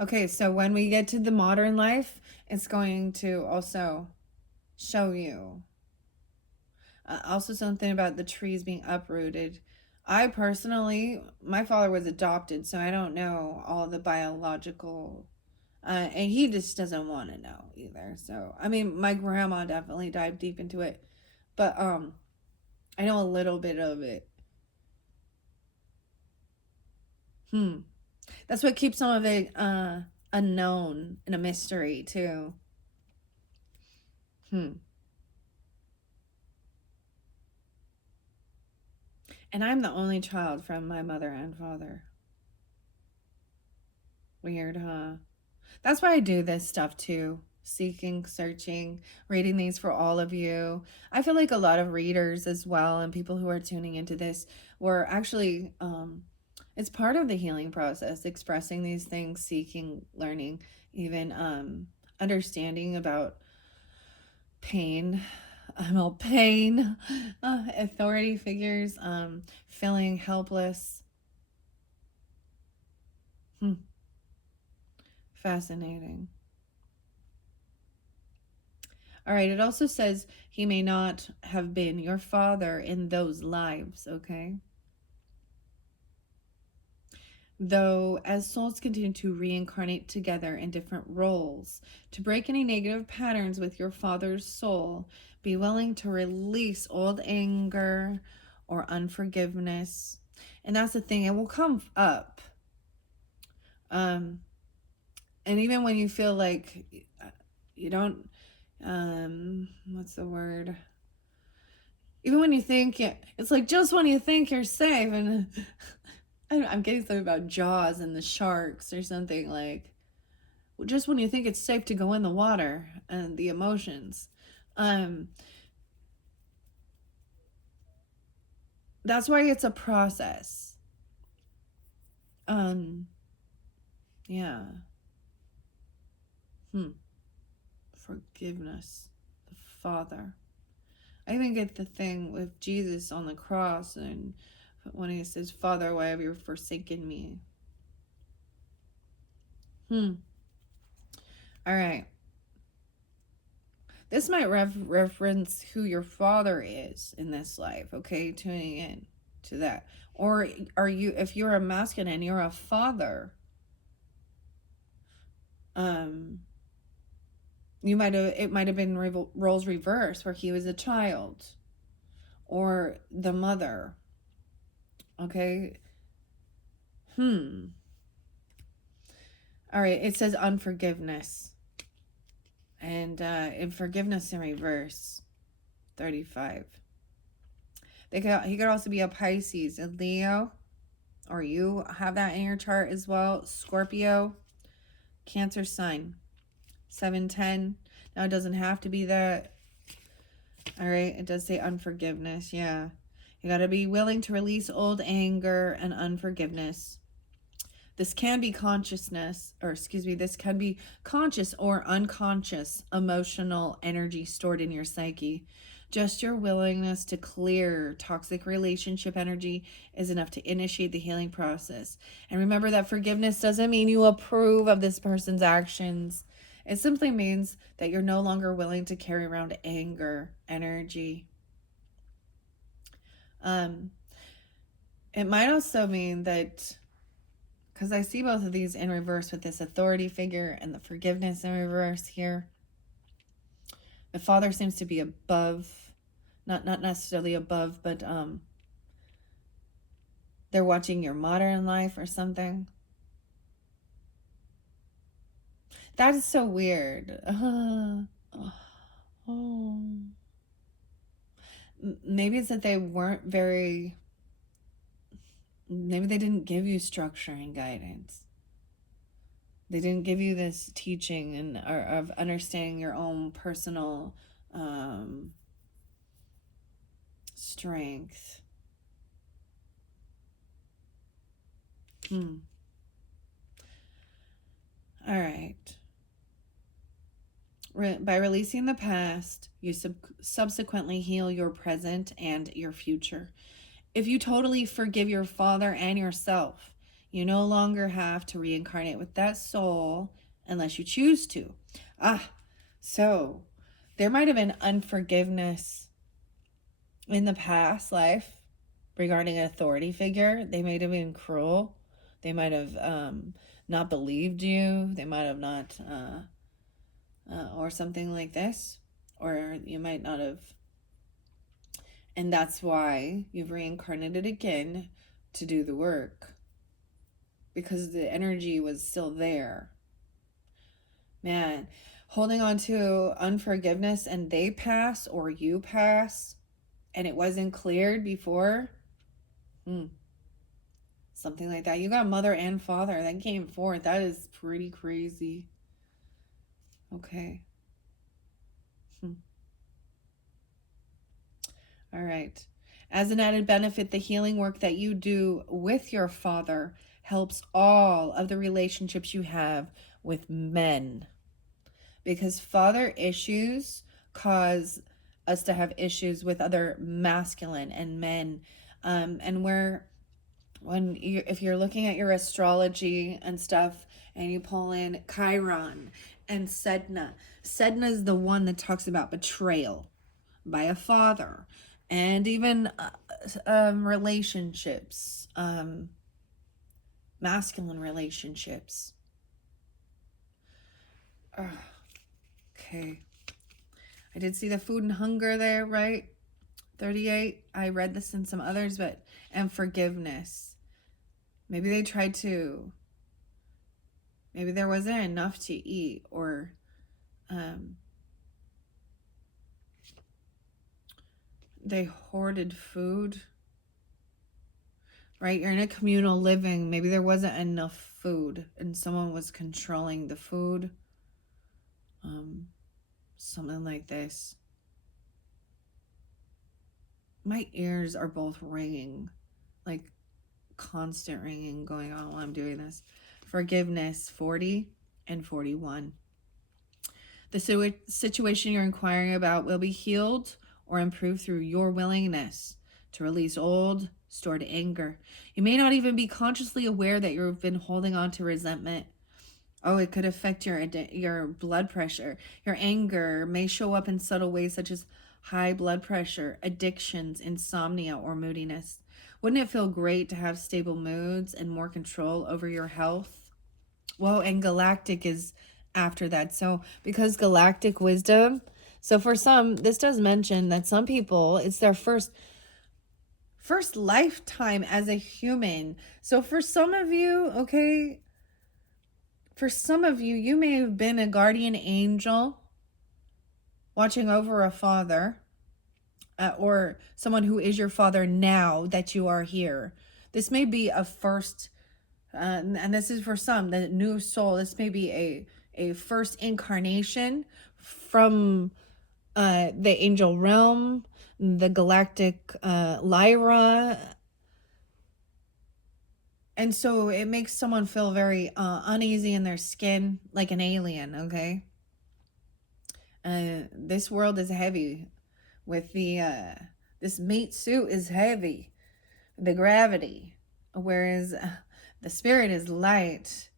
Okay, so when we get to the modern life, it's going to also show you. Also something about the trees being uprooted. I personally, my father was adopted, so I don't know all the biological, and he just doesn't want to know either. So, I mean, my grandma definitely dived deep into it, but I know a little bit of it. That's what keeps some of it unknown and a mystery too. And I'm the only child from my mother and father. Weird, huh? That's why I do this stuff too. Seeking, searching, reading these for all of you. I feel like a lot of readers as well and people who are tuning into this were actually, it's part of the healing process, expressing these things, seeking, learning, even understanding about pain. Pain, authority figures, feeling helpless. Fascinating. All right, it also says he may not have been your father in those lives, okay? Though, as souls continue to reincarnate together in different roles, to break any negative patterns with your father's soul, be willing to release old anger or unforgiveness. And that's the thing, it will come up. And even when you feel like you don't, what's the word? Even when you think it's like just when you think you're safe, and I'm getting something about Jaws and the sharks or something, like just when you think it's safe to go in the water and the emotions. That's why it's a process. Yeah. Forgiveness. The Father. I even get the thing with Jesus on the cross and when he says, Father, why have you forsaken me? All right. This might reference who your father is in this life, okay? Tuning in to that. Or are you, if you're a masculine, you're a father. It might have been roles reversed where he was a child or the mother. Okay. All right. It says unforgiveness. And in forgiveness in reverse, 35. He could also be a Pisces, a Leo, or you have that in your chart as well. Scorpio, Cancer sign, 710. Now it doesn't have to be that. All right, it does say unforgiveness. Yeah, you got to be willing to release old anger and unforgiveness. This can be this can be conscious or unconscious emotional energy stored in your psyche. Just your willingness to clear toxic relationship energy is enough to initiate the healing process. And remember that forgiveness doesn't mean you approve of this person's actions. It simply means that you're no longer willing to carry around anger energy. It might also mean that, because I see both of these in reverse with this authority figure and the forgiveness in reverse here. The father seems to be above, not necessarily above, but They're watching your modern life or something. That is so weird. Oh. Maybe it's that they weren't very, maybe they didn't give you structure and guidance. They didn't give you this teaching and or of understanding your own personal strength. All right. By releasing the past, you subsequently heal your present and your future. If you totally forgive your father and yourself, you no longer have to reincarnate with that soul unless you choose to. So there might have been unforgiveness in the past life regarding an authority figure. They might have been cruel. They might have not believed you. They might have not, or something like this. Or you might not have. And that's why you've reincarnated again to do the work. Because the energy was still there. Man, holding on to unforgiveness and they pass or you pass and it wasn't cleared before. Something like that. You got mother and father that came forth. That is pretty crazy. Okay. All right. As an added benefit, the healing work that you do with your father helps all of the relationships you have with men. Because father issues cause us to have issues with other masculine and men. And if you're looking at your astrology and stuff and you pull in Chiron and Sedna is the one that talks about betrayal by a father and even relationships, masculine relationships. Okay. I did see the food and hunger there, right? 38. I read this in some others, and forgiveness. Maybe they tried to, maybe there wasn't enough to eat, or they hoarded food, right? You're in a communal living. Maybe there wasn't enough food and someone was controlling the food. Something like this. My ears are both ringing, like constant ringing going on while I'm doing this. Forgiveness, 40 and 41. The situation you're inquiring about will be healed or improved through your willingness to release old, stored anger. You may not even be consciously aware that you've been holding on to resentment. Oh, it could affect your blood pressure. Your anger may show up in subtle ways such as high blood pressure, addictions, insomnia, or moodiness. Wouldn't it feel great to have stable moods and more control over your health? Well, and galactic is after that. So because galactic wisdom, so for some, this does mention that some people, it's their first lifetime as a human. So for some of you, okay, for some of you, you may have been a guardian angel watching over a father, or someone who is your father now that you are here. This may be a first, and this is for some, the new soul. This may be a first incarnation from the angel realm, the galactic Lyra. And so it makes someone feel very uneasy in their skin, like an alien, okay? This world is heavy with this meat suit is heavy, the gravity, whereas the spirit is light.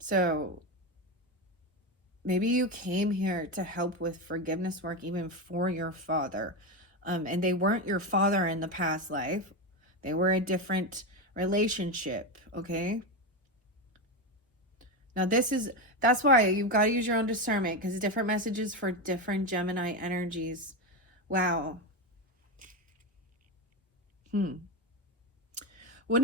So maybe you came here to help with forgiveness work even for your father. And they weren't your father in the past life. They were a different relationship, okay? Now that's why you've got to use your own discernment, because different messages for different Gemini energies. Wow. Wouldn't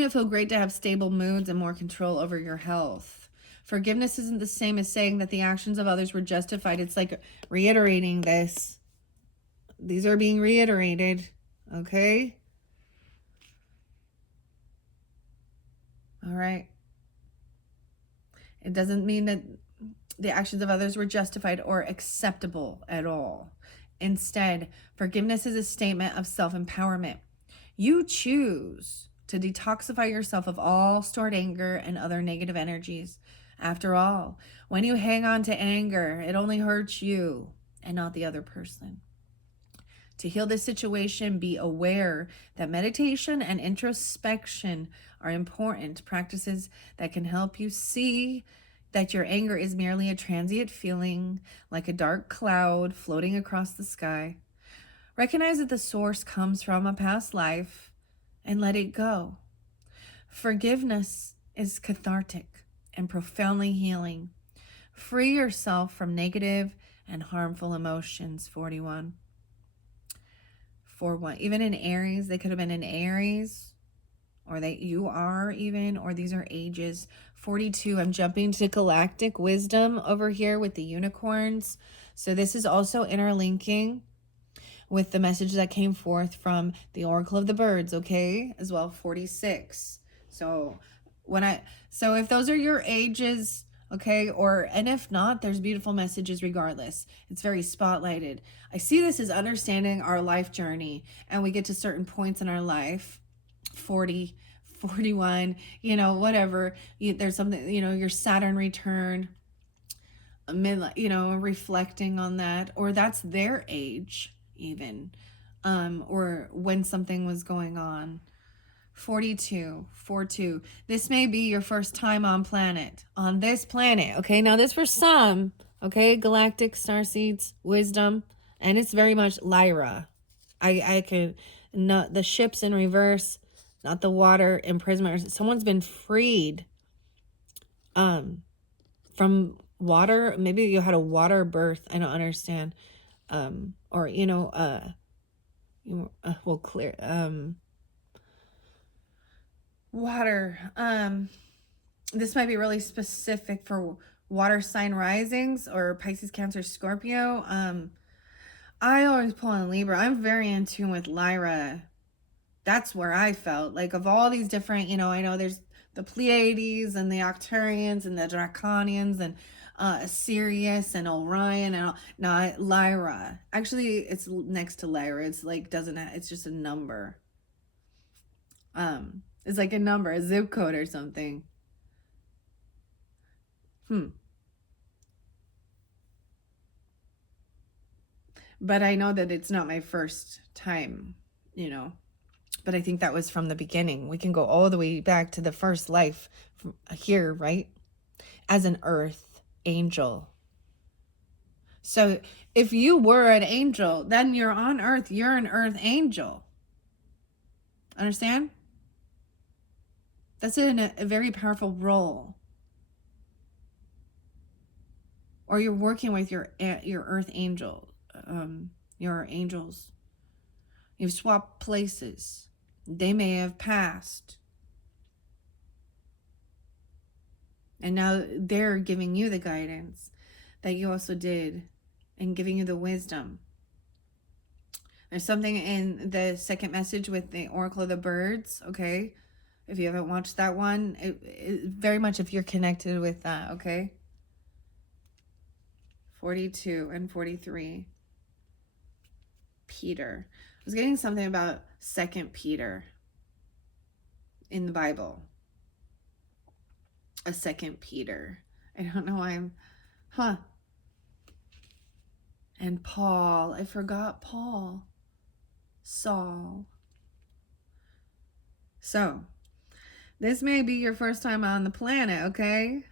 it feel great to have stable moods and more control over your health? Forgiveness isn't the same as saying that the actions of others were justified. It's like reiterating this. These are being reiterated. Okay? All right. It doesn't mean that the actions of others were justified or acceptable at all. Instead, forgiveness is a statement of self-empowerment. You choose to detoxify yourself of all stored anger and other negative energies. After all, when you hang on to anger, it only hurts you and not the other person. To heal this situation, be aware that meditation and introspection are important practices that can help you see that your anger is merely a transient feeling, like a dark cloud floating across the sky. Recognize that the source comes from a past life and let it go. Forgiveness is cathartic and profoundly healing. Free yourself from negative and harmful emotions. 41. 4-1. Even in Aries, they could have been in Aries, or you are even, or these are ages. 42, I'm jumping to galactic wisdom over here with the unicorns. So this is also interlinking with the message that came forth from the Oracle of the Birds, okay? As well, 46. So if those are your ages, okay, and if not, there's beautiful messages regardless. It's very spotlighted. I see this as understanding our life journey, and we get to certain points in our life, 40, 41, whatever. There's something, your Saturn return, reflecting on that, or that's their age even, or when something was going on. 42, 42. This may be your first time on this planet. Okay, now this for some, okay, galactic starseeds, wisdom, and it's very much Lyra. I could not the ships in reverse, not the water imprisonment. Someone's been freed from water. Maybe you had a water birth. I don't understand. Or clear water. This might be really specific for water sign risings or Pisces, Cancer, Scorpio. I always pull on Libra. I'm very in tune with Lyra. That's where I felt like of all these different, I know there's the Pleiades and the Octurians and the Draconians and Sirius and Orion and all. No, Lyra. Actually, it's next to Lyra. It's like it's just a number. It's like a number, a zip code or something. But I know that it's not my first time, but I think that was from the beginning. We can go all the way back to the first life here, right? As an earth angel. So if you were an angel, then you're on earth. You're an earth angel. Understand? That's a very powerful role. Or you're working with your earth angel, your angels. You've swapped places. They may have passed. And now they're giving you the guidance that you also did and giving you the wisdom. There's something in the second message with the Oracle of the Birds, okay? If you haven't watched that one, it very much if you're connected with that, okay? 42 and 43. Peter. I was getting something about 2 Peter in the Bible. A 2 Peter. I don't know why and Paul. I forgot Paul. Saul. So, this may be your first time on the planet, okay?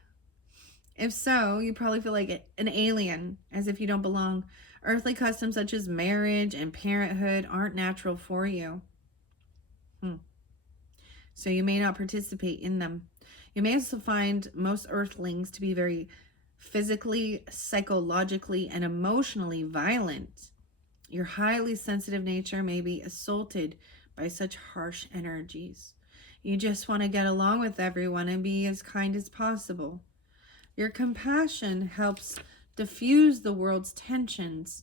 If so, you probably feel like an alien, as if you don't belong. Earthly customs such as marriage and parenthood aren't natural for you. So you may not participate in them. You may also find most earthlings to be very physically, psychologically, and emotionally violent. Your highly sensitive nature may be assaulted by such harsh energies. You just want to get along with everyone and be as kind as possible. Your compassion helps diffuse the world's tensions,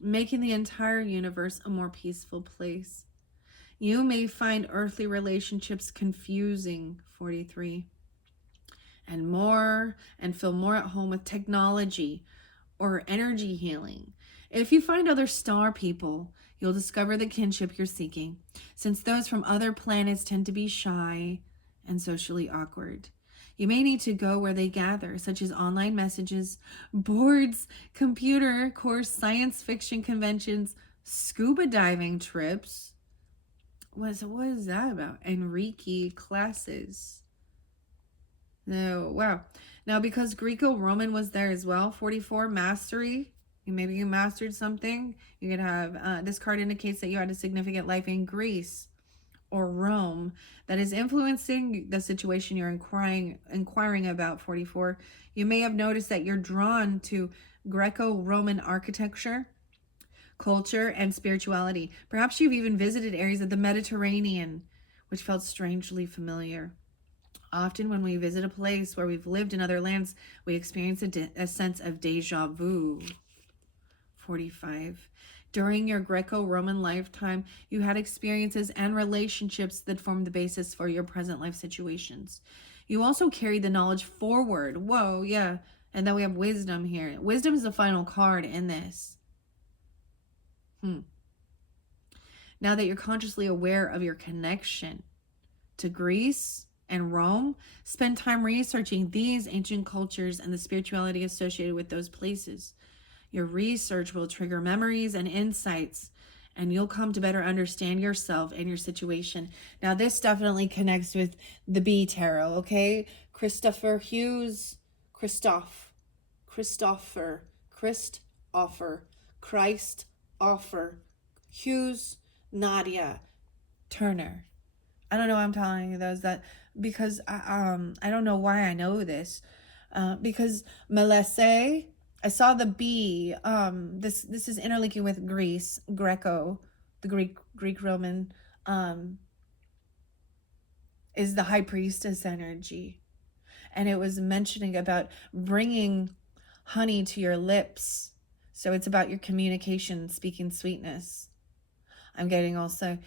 making the entire universe a more peaceful place. You may find earthly relationships confusing, 43, and feel more at home with technology or energy healing. If you find other star people, you'll discover the kinship you're seeking, since those from other planets tend to be shy and socially awkward. You may need to go where they gather, such as online messages, boards, computer course, science fiction conventions, scuba diving trips. What is that about? And Reiki classes. No, wow. Now, because Greco-Roman was there as well, 44, mastery. Maybe you mastered something. You could have, this card indicates that you had a significant life in Greece or Rome that is influencing the situation you're inquiring about, 44. You may have noticed that you're drawn to Greco-Roman architecture, culture, and spirituality. Perhaps you've even visited areas of the Mediterranean, which felt strangely familiar. Often when we visit a place where we've lived in other lands, we experience a sense of deja vu. 45. During your Greco-Roman lifetime, you had experiences and relationships that formed the basis for your present life situations. You also carry the knowledge forward. Whoa, yeah. And then we have wisdom here. Wisdom is the final card in this. Now that you're consciously aware of your connection to Greece and Rome, spend time researching these ancient cultures and the spirituality associated with those places. Your research will trigger memories and insights, and you'll come to better understand yourself and your situation. Now, this definitely connects with the B Tarot, okay? Christopher Hughes, Christ offer, Hughes, Nadia, Turner. I don't know why I'm telling you those, that because I don't know why I know this. Because Melesse, I saw the B. This is interlinking with Greece, Greco, the Greek Roman, is the high priestess energy. And it was mentioning about bringing honey to your lips. So it's about your communication, speaking sweetness. I'm getting also,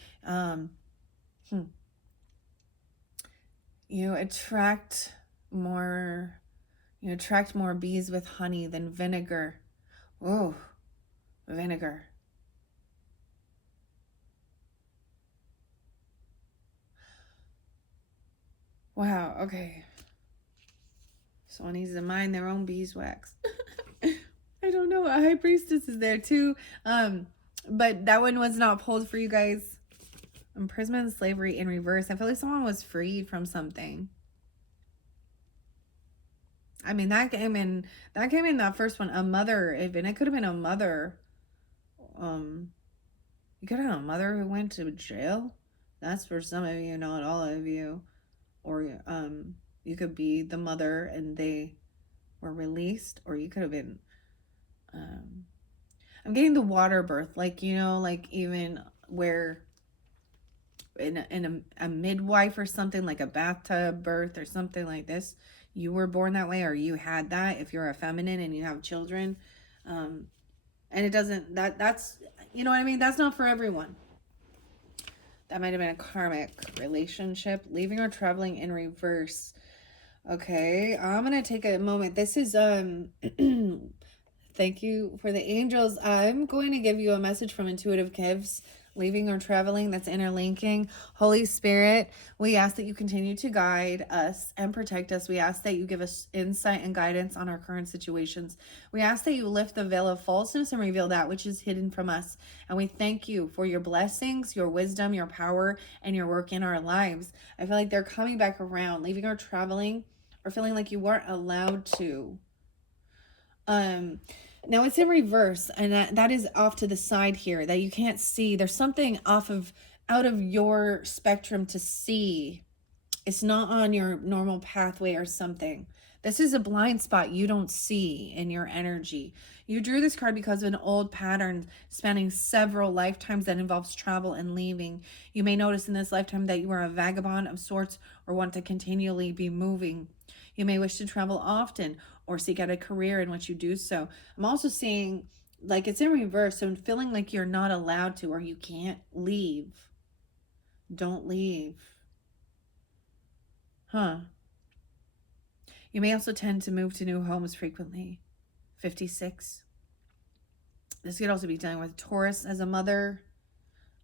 you attract more bees with honey than vinegar. Oh, vinegar. Wow, okay. Someone needs to mind their own beeswax. I don't know. A high priestess is there too. But that one was not pulled for you guys. Imprisonment and slavery in reverse. I feel like someone was freed from something. I mean, that came in that first one. A mother, and it could have been a mother. You could have a mother who went to jail. That's for some of you, not all of you. Or you could be the mother and they were released, or you could have been I'm getting the water birth, like, you know, like even where in a midwife or something, like a bathtub birth or something like this, you were born that way, or you had that if you're a feminine and you have children. And it doesn't, that's, you know what I mean? That's not for everyone. That might have been a karmic relationship. Leaving or traveling in reverse. Okay, I'm gonna take a moment. This is thank you for the angels. I'm going to give you a message from Intuitive Gifts. Leaving or traveling, that's interlinking. Holy Spirit, we ask that you continue to guide us and protect us. We ask that you give us insight and guidance on our current situations. We ask that you lift the veil of falseness and reveal that which is hidden from us. And we thank you for your blessings, your wisdom, your power, and your work in our lives. I feel like they're coming back around. Leaving or traveling, or feeling like you weren't allowed to. Now it's in reverse, and that is off to the side here that you can't see. There's something out of your spectrum to see. It's not on your normal pathway or something. This is a blind spot you don't see in your energy. You drew this card because of an old pattern spanning several lifetimes that involves travel and leaving. You may notice in this lifetime that you are a vagabond of sorts or want to continually be moving. You may wish to travel often or seek out a career in which you do so. I'm also seeing like it's in reverse, so feeling like you're not allowed to or you can't leave. Don't leave. Huh. You may also tend to move to new homes frequently. 56. This could also be dealing with Taurus as a mother,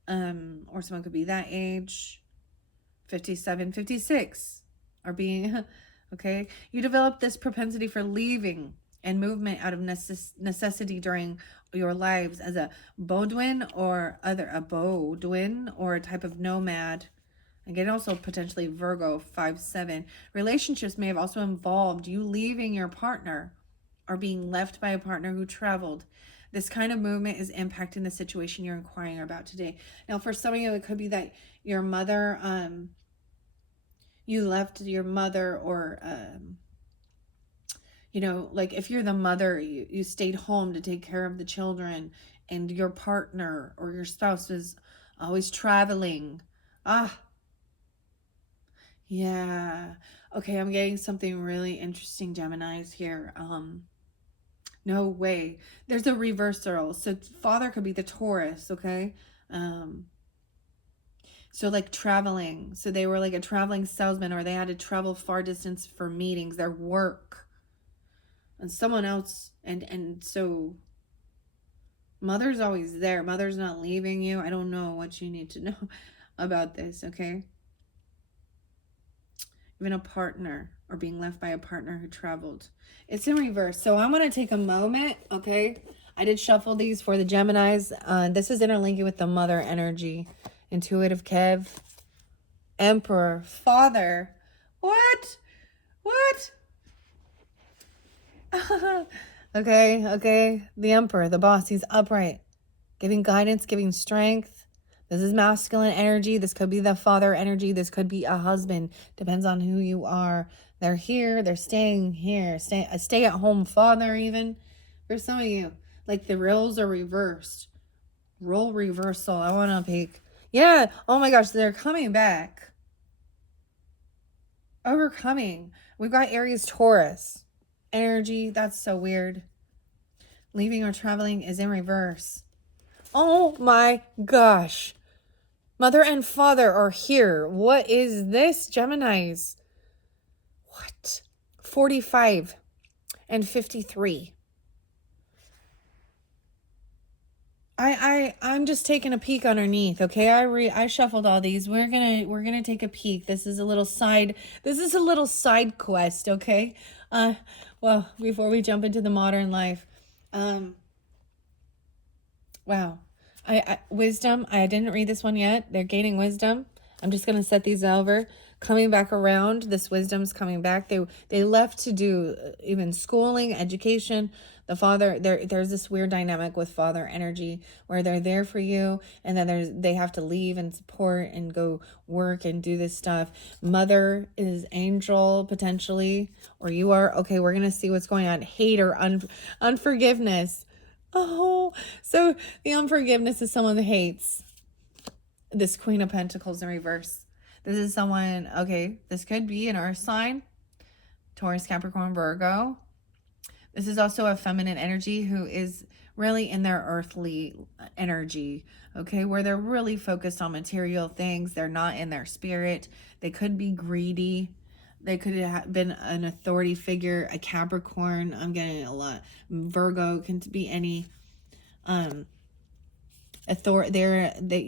or someone could be that age. 57, 56 are being, okay? You develop this propensity for leaving and movement out of necessity during your lives as a Bodwin or a Bodwin or a type of nomad. Again, also potentially Virgo 5-7. Relationships may have also involved you leaving your partner or being left by a partner who traveled. This kind of movement is impacting the situation you're inquiring about today. Now, for some of you, it could be that your mother, you left your mother, or, you know, like if you're the mother, you stayed home to take care of the children, and your partner or your spouse was always traveling. Yeah. Okay, I'm getting something really interesting, Geminis, here. No way. There's a reversal. So father could be the Taurus, okay? So like traveling. So they were like a traveling salesman, or they had to travel far distance for meetings, their work. And someone else, and so mother's always there. Mother's not leaving you. I don't know what you need to know about this, okay? Even a partner, or being left by a partner who traveled. It's in reverse. So I'm going to take a moment, okay? I did shuffle these for the Geminis. This is interlinking with the mother energy. Intuitive Kev. Emperor. Father. What? What? Okay. The Emperor, the boss, he's upright. Giving guidance, giving strength. This is masculine energy. This could be the father energy. This could be a husband. Depends on who you are. They're here. They're staying here. A stay-at-home father even. For some of you, like the roles are reversed. Role reversal. I want to pick. Yeah. Oh my gosh. They're coming back. Overcoming. We've got Aries, Taurus energy. That's so weird. Leaving or traveling is in reverse. Oh my gosh. Mother and father are here. What is this, Geminis? What? 45 and 53. I'm just taking a peek underneath, okay? I shuffled all these. We're gonna take a peek. This is a little side quest, okay? Well, before we jump into the modern life. Wow. Wisdom. I didn't read this one yet. They're gaining wisdom. I'm just gonna set these over. Coming back around. This wisdom's coming back. They left to do even schooling, education. The father, there's this weird dynamic with father energy where they're there for you, and then they have to leave and support and go work and do this stuff. Mother is angel potentially, or you are. Okay, we're gonna see what's going on. Hate or unforgiveness. Oh, so the unforgiveness is someone that hates. This Queen of Pentacles in reverse. This is someone, okay, this could be an earth sign. Taurus, Capricorn, Virgo. This is also a feminine energy who is really in their earthly energy, okay, where they're really focused on material things. They're not in their spirit. They could be greedy. They could have been an authority figure, a Capricorn. I'm getting a lot. Virgo can be any you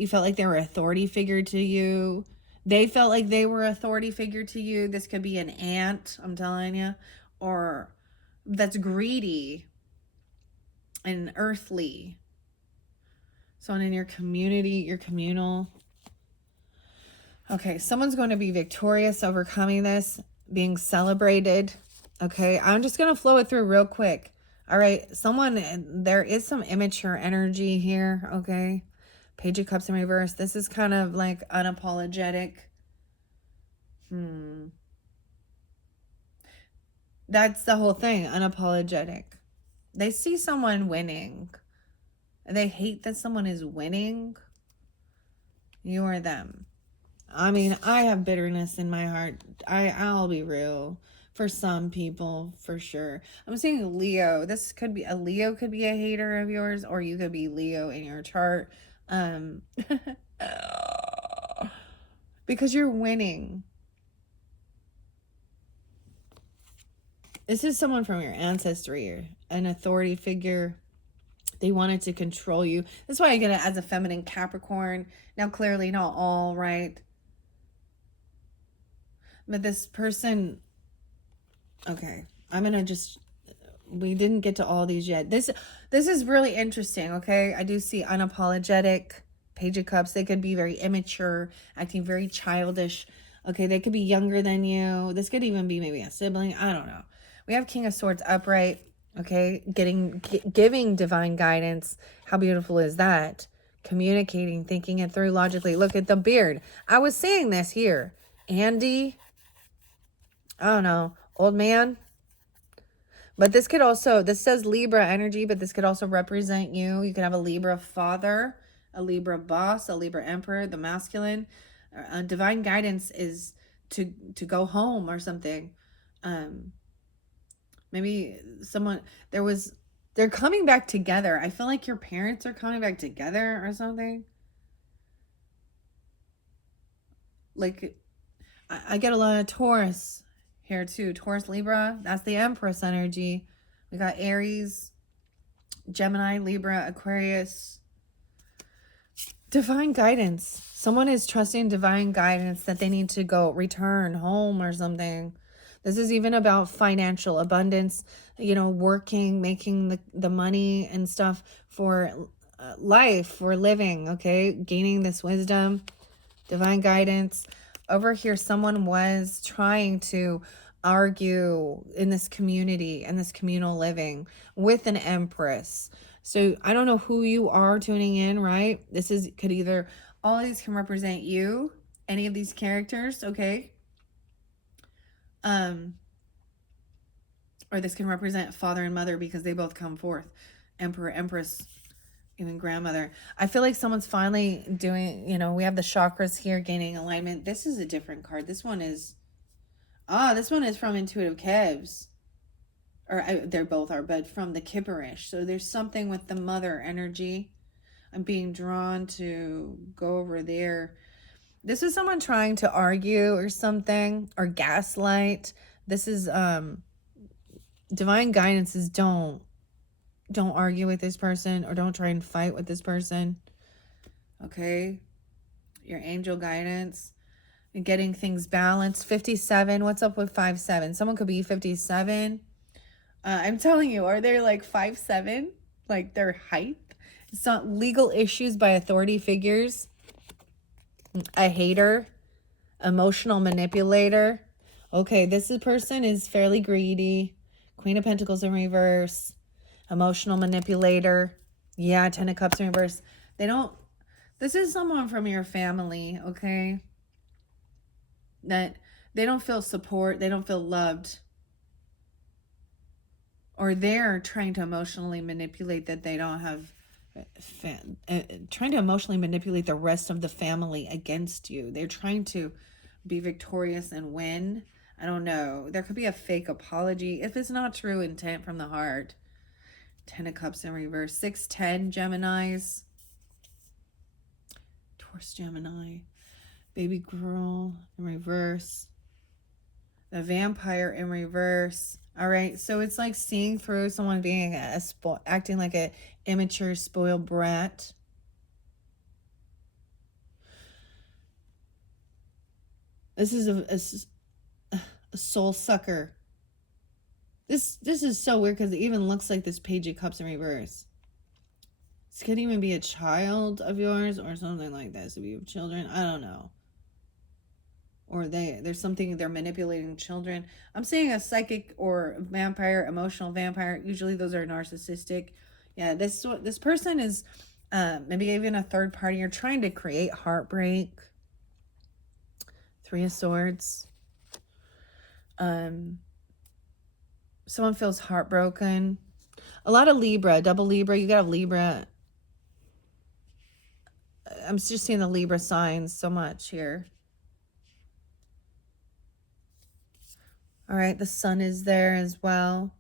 felt like they were authority figure to you. They felt like they were authority figure to you. This could be an aunt, I'm telling you, or that's greedy and earthly. Someone in your community, your communal. Okay, someone's going to be victorious, overcoming this, being celebrated. Okay, I'm just going to flow it through real quick. All right, there is some immature energy here, okay? Page of Cups in reverse. This is kind of like unapologetic. That's the whole thing, unapologetic. They see someone winning. They hate that someone is winning. You or them. I mean, I have bitterness in my heart. I'll be real. For some people, for sure. I'm saying Leo. This could be a Leo, could be a hater of yours, or you could be Leo in your chart. Because you're winning. This is someone from your ancestry or an authority figure. They wanted to control you. That's why I get it as a feminine Capricorn. Now, clearly not all, right? But this person, okay, I'm going to just, we didn't get to all these yet. This is really interesting, okay? I do see unapologetic, Page of Cups. They could be very immature, acting very childish. Okay, they could be younger than you. This could even be maybe a sibling. I don't know. We have King of Swords upright, okay? Giving divine guidance. How beautiful is that? Communicating, thinking it through logically. Look at the beard. I was saying this here. Andy, I don't know, old man. But this could also, this says Libra energy, but this could also represent you. You could have a Libra father, a Libra boss, a Libra emperor, the masculine. Divine guidance is to go home or something. Maybe someone, they're coming back together. I feel like your parents are coming back together or something. Like, I get a lot of Taurus here too. Taurus, Libra, that's the Empress energy. We got Aries, Gemini, Libra, Aquarius. Divine guidance. Someone is trusting divine guidance that they need to go return home or something. This is even about financial abundance, you know, working, making the money and stuff for life, for living, okay? Gaining this wisdom, divine guidance. Over here, someone was trying to argue in this community and this communal living with an empress. So I don't know who you are tuning in, right? This is could either, all of these can represent you, any of these characters, okay? Or this can represent father and mother because they both come forth. Emperor, empress, even grandmother. I feel like someone's finally doing, you know, we have the chakras here gaining alignment. This is a different card. This one is, this one is from Intuitive Kevs. Or they're both are, but from the Kipperish. So there's something with the mother energy. I'm being drawn to go over there. This is someone trying to argue or something, or gaslight. This is divine guidance is don't argue with this person, or don't try and fight with this person. Okay? Your angel guidance and getting things balanced. 57. What's up with 5'7"? Someone could be 57. I'm telling you, are they like 5'7"? Like their height? It's not legal issues by authority figures. A hater. Emotional manipulator. Okay, person is fairly greedy. Queen of Pentacles in reverse. Emotional manipulator. Yeah, 10 of Cups in reverse. This is someone from your family, okay? That they don't feel support. They don't feel loved. Or they're trying to emotionally manipulate that they don't have, trying to emotionally manipulate the rest of the family against you. They're trying to be victorious and win. I don't know. There could be a fake apology if it's not true intent from the heart. 10 of Cups in reverse. 610 Geminis. Taurus, Gemini. Baby girl in reverse. The vampire in reverse. All right, so it's like seeing through someone being acting like a immature, spoiled brat. This is a soul sucker. This is so weird because it even looks like this Page of Cups in reverse. This could even be a child of yours or something like this. If you have children, I don't know. Or there's something, they're manipulating children. I'm saying a psychic or vampire, emotional vampire. Usually those are narcissistic. Yeah, this person is maybe even a third party. You're trying to create heartbreak. 3 of Swords. Someone feels heartbroken. A lot of Libra, double Libra. You got a Libra. I'm just seeing the Libra signs so much here. All right, the sun is there as well.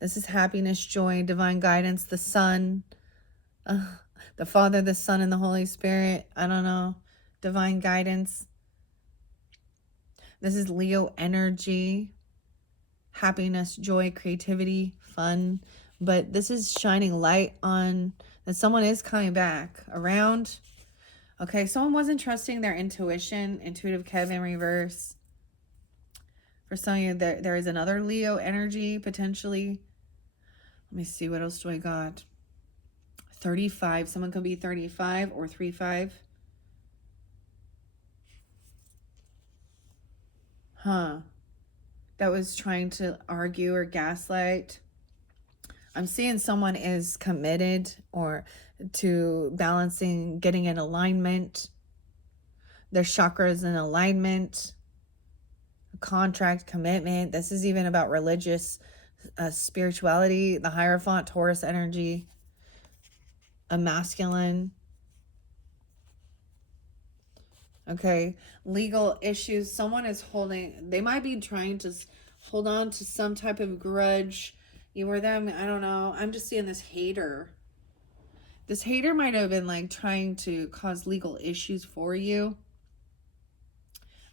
This is happiness, joy, divine guidance, the sun, the Father, the Son, and the Holy Spirit. I don't know. Divine guidance. This is Leo energy, happiness, joy, creativity, fun. But this is shining light on that someone is coming back around. Okay, someone wasn't trusting their intuition, intuitive Kevin reverse. For some of you, there is another Leo energy potentially. Let me see, what else do I got? 35. Someone could be 35 or 35. That was trying to argue or gaslight. I'm seeing someone is committed or to balancing, getting in alignment. Their chakras in alignment. Contract, commitment. This is even about religious spirituality. The Hierophant, Taurus energy. A masculine. Okay, legal issues. Someone is holding, they might be trying to hold on to some type of grudge. You or them, I don't know. I'm just seeing this hater. This hater might have been like trying to cause legal issues for you.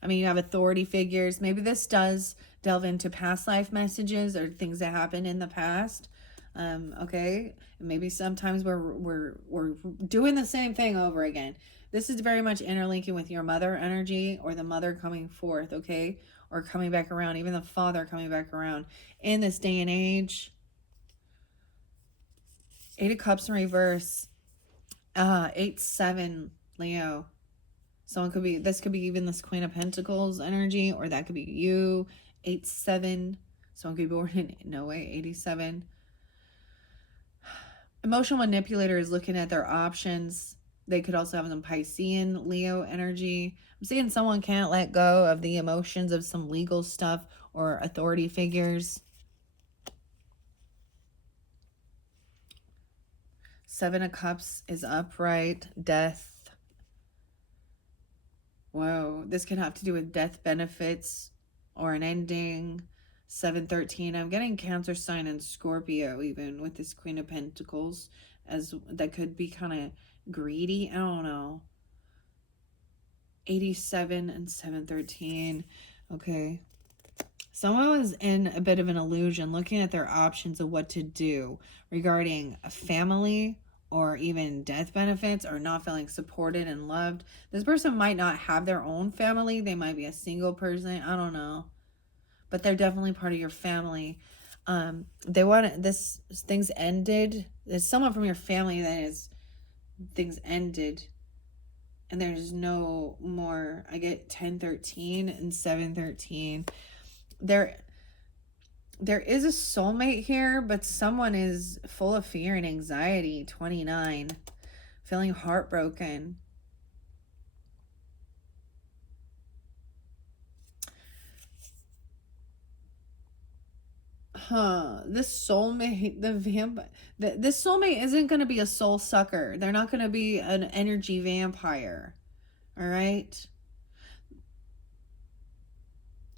I mean, you have authority figures. Maybe this does delve into past life messages or things that happened in the past. Okay, maybe sometimes we're doing the same thing over again. This is very much interlinking with your mother energy or the mother coming forth, okay? Or coming back around, even the father coming back around in this day and age. 8 of Cups in reverse. 8-7, Leo. Someone could be, this could be even this Queen of Pentacles energy, or that could be you. 8-7. Someone could be born in, no way, 87. Emotional manipulator is looking at their options. They could also have some Piscean, Leo energy. I'm seeing someone can't let go of the emotions of some legal stuff or authority figures. 7 of Cups is upright. Death. Whoa, this could have to do with death benefits or an ending. 7-13. I'm getting Cancer sign and Scorpio even with this Queen of Pentacles, as that could be kind of greedy. I don't know. 87 and 7-13. Okay. Someone was in a bit of an illusion, looking at their options of what to do regarding a family or even death benefits, or not feeling supported and loved. This person might not have their own family. They might be a single person. I don't know. But they're definitely part of your family. They want this, things ended. There's someone from your family that is, things ended. And there's no more. I get 10-13 and 7-13. There is a soulmate here, but someone is full of fear and anxiety. 29. Feeling heartbroken. This soulmate, the vampire, this soulmate isn't going to be a soul sucker. They're not going to be an energy vampire. All right.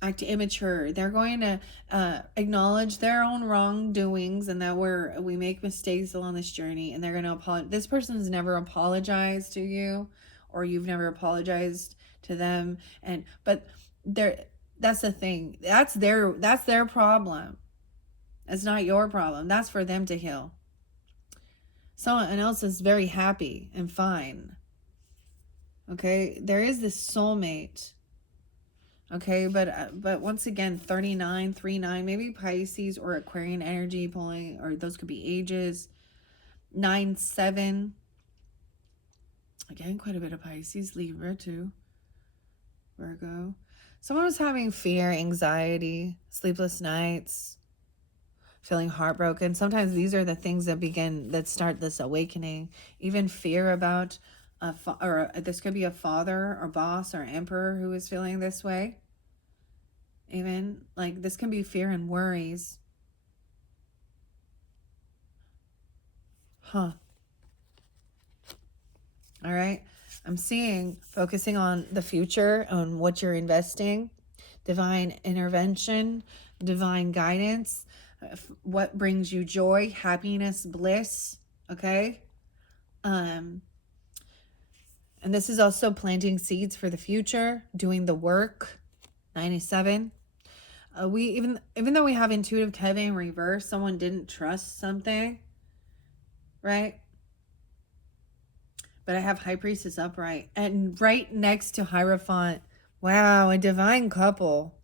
Act immature. They're going to acknowledge their own wrongdoings and that we make mistakes along this journey, and they're going to apologize. This person's never apologized to you, or you've never apologized to them. But that's the thing. That's their problem. It's not your problem. That's for them to heal. Someone else is very happy and fine. Okay, there is this soulmate. Okay, but once again, 39, 39, maybe Pisces or Aquarian energy pulling, or those could be ages. 9-7. Again, quite a bit of Pisces, Libra too. Virgo. Someone was having fear, anxiety, sleepless nights, feeling heartbroken. Sometimes these are the things that start this awakening. Even fear about or this could be a father or boss or emperor who is feeling this way. Even like this can be fear and worries. Huh. All right. I'm seeing focusing on the future, on what you're investing, divine intervention, divine guidance, what brings you joy, happiness, bliss. Okay. And this is also planting seeds for the future, doing the work. 97. We even though we have intuitive Kevin in reverse, someone didn't trust something, right? But I have High Priestess upright. And right next to Hierophant, wow, a divine couple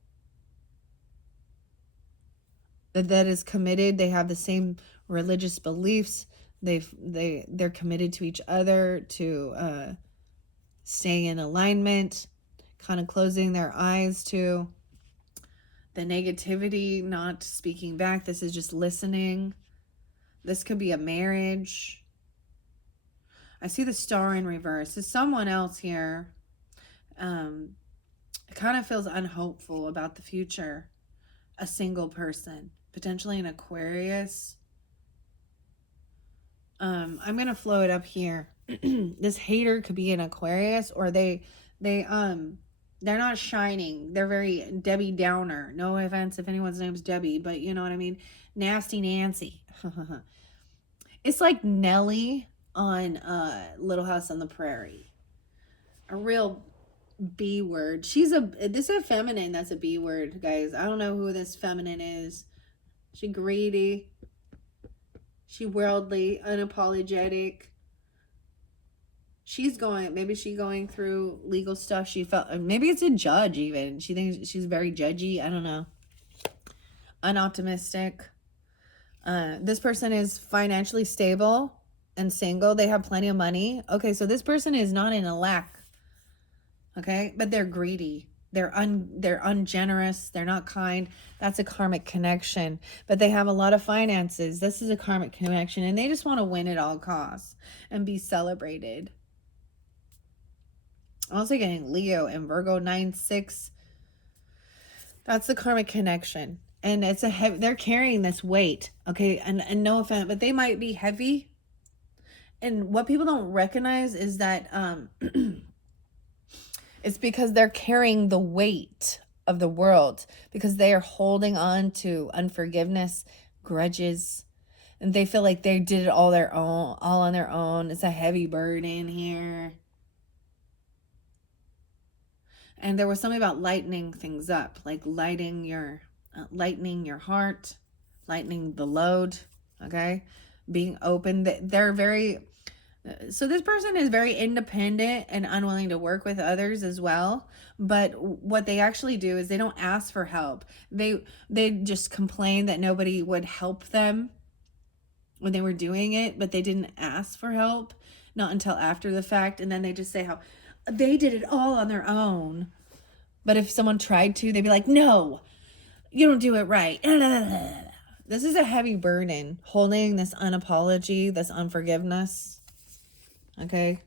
that is committed. They have the same religious beliefs. They're committed to each other, to staying in alignment, kind of closing their eyes to the negativity, not speaking back. This is just listening. This could be a marriage. I see the star in reverse. There's someone else here. It kind of feels unhopeful about the future. A single person, potentially an Aquarius. I'm gonna flow it up here. This hater could be an Aquarius, or they're not shining. They're very Debbie Downer. No offense if anyone's name's Debbie, but you know what I mean. Nasty Nancy. It's like Nellie on Little House on the Prairie. A real B word. This is a feminine that's a B word, guys. I don't know who this feminine is. She greedy. She worldly, unapologetic. Maybe she's going through legal stuff. Maybe it's a judge even. She thinks she's very judgy. I don't know. Unoptimistic. This person is financially stable and single. They have plenty of money. Okay, so this person is not in a lack. Okay, but they're greedy. They're ungenerous. They're not kind. That's a karmic connection. But they have a lot of finances. This is a karmic connection, and they just want to win at all costs and be celebrated. I'm also getting Leo and Virgo 9-6. That's the karmic connection. And it's they're carrying this weight. Okay, and no offense, but they might be heavy. And what people don't recognize is that it's because they're carrying the weight of the world, because they are holding on to unforgiveness, grudges, and they feel like they did it all on their own. It's a heavy burden here. And there was something about lightening things up, like lightening your heart, lightening the load, okay? Being open. They're very... So this person is very independent and unwilling to work with others as well. But what they actually do is they don't ask for help. They just complain that nobody would help them when they were doing it, but they didn't ask for help, not until after the fact. And then they just say how they did it all on their own. But if someone tried to, they'd be like, no, you don't do it right. This is a heavy burden, holding this unapology, this unforgiveness. Okay,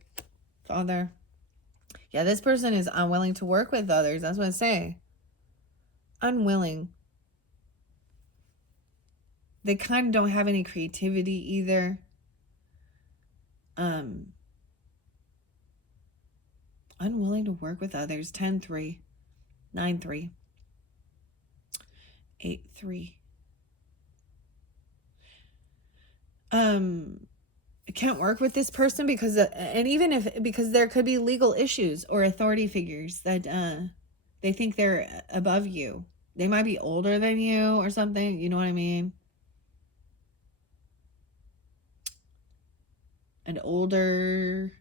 Father. Yeah, this person is unwilling to work with others. That's what I say. Unwilling. They kind of don't have any creativity either. Unwilling to work with others. 10-3. 9-3. 8-3. I can't work with this person because there could be legal issues or authority figures that they think they're above you. They might be older than you or something. You know what I mean? And older,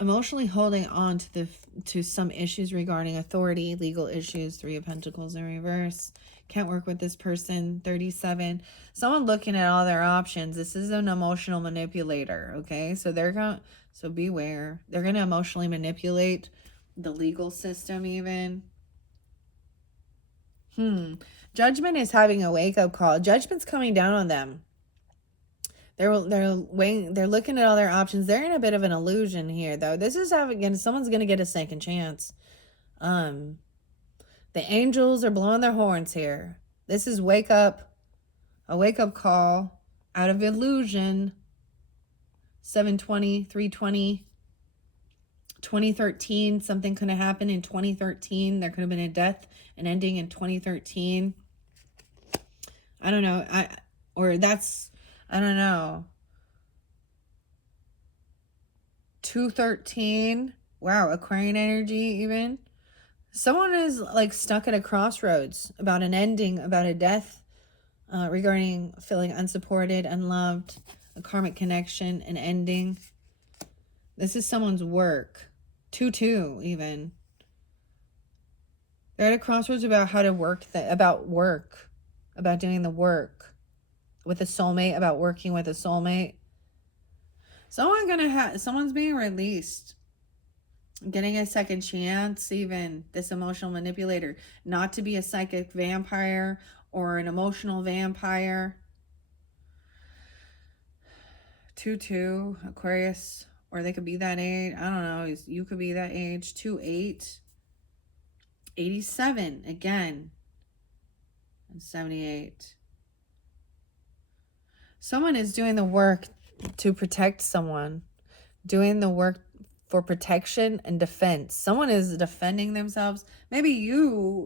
emotionally holding on to some issues regarding authority, legal issues. 3 of Pentacles in reverse. Can't work with this person. 37. Someone looking at all their options. This is an emotional manipulator. Okay, so so beware. They're gonna emotionally manipulate the legal system even. Judgment is having a wake-up call. Judgment's coming down on them. They're looking at all their options. They're in a bit of an illusion here, though. This is someone's gonna get a second chance. The angels are blowing their horns here. This is a wake-up call out of illusion. 720, 320, 2013. Something could have happened in 2013. There could have been a death, an ending in 2013. I don't know. I don't know. 213. Wow, Aquarian energy even. Someone is like stuck at a crossroads about an ending, about a death, regarding feeling unsupported, unloved, a karmic connection, an ending. This is someone's work. 2-2 even. They're at a crossroads about how to work, about doing the work with a soulmate, about working with a soulmate. Someone's being released, getting a second chance, even this emotional manipulator, not to be a psychic vampire or an emotional vampire. 2-2, Aquarius, or they could be that age. I don't know. You could be that age. 2-8, 87 again, and 78. Someone is doing the work to protect someone, doing the work for protection and defense. Someone is defending themselves. Maybe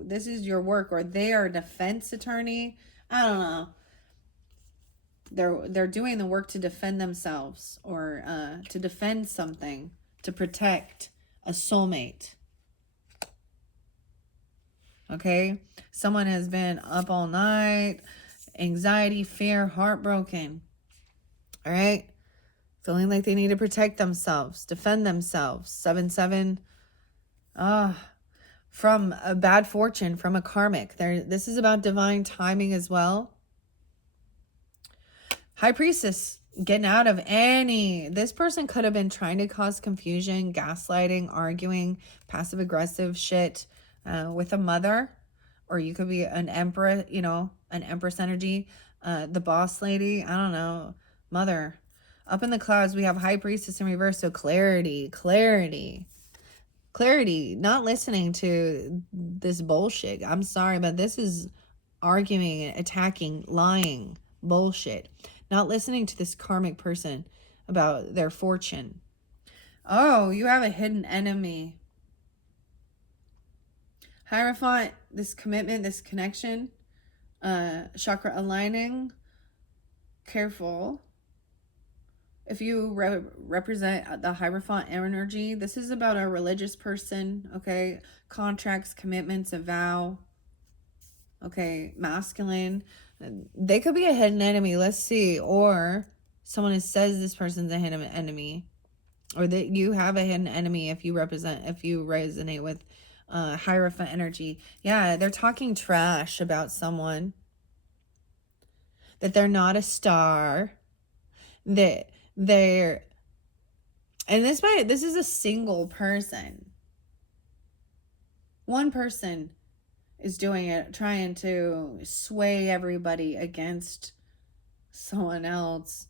this is your work, or they are a defense attorney. I don't know. They're doing the work to defend themselves, or to defend something, to protect a soulmate. Okay? Someone has been up all night, anxiety, fear, heartbroken. All right? Feeling like they need to protect themselves, defend themselves. 7-7. From a bad fortune, from a karmic. This is about divine timing as well. High Priestess, getting out of this person could have been trying to cause confusion, gaslighting, arguing, passive aggressive shit with a mother, or you could be an emperor, an empress energy, the boss lady, I don't know, mother. Up in the clouds, we have High Priestess in reverse, so clarity, not listening to this bullshit. I'm sorry, but this is arguing, attacking, lying, bullshit. Not listening to this karmic person about their fortune. Oh, you have a hidden enemy. Hierophant, this commitment, this connection, chakra aligning. Careful. If you represent the Hierophant energy, this is about a religious person, okay? Contracts, commitments, a vow. Okay, masculine. They could be a hidden enemy. Let's see. Or someone who says this person's a hidden enemy. Or that you have a hidden enemy if you resonate with Hierophant energy. Yeah, they're talking trash about someone. That they're not a star. And this is a single person. One person is doing it, trying to sway everybody against someone else.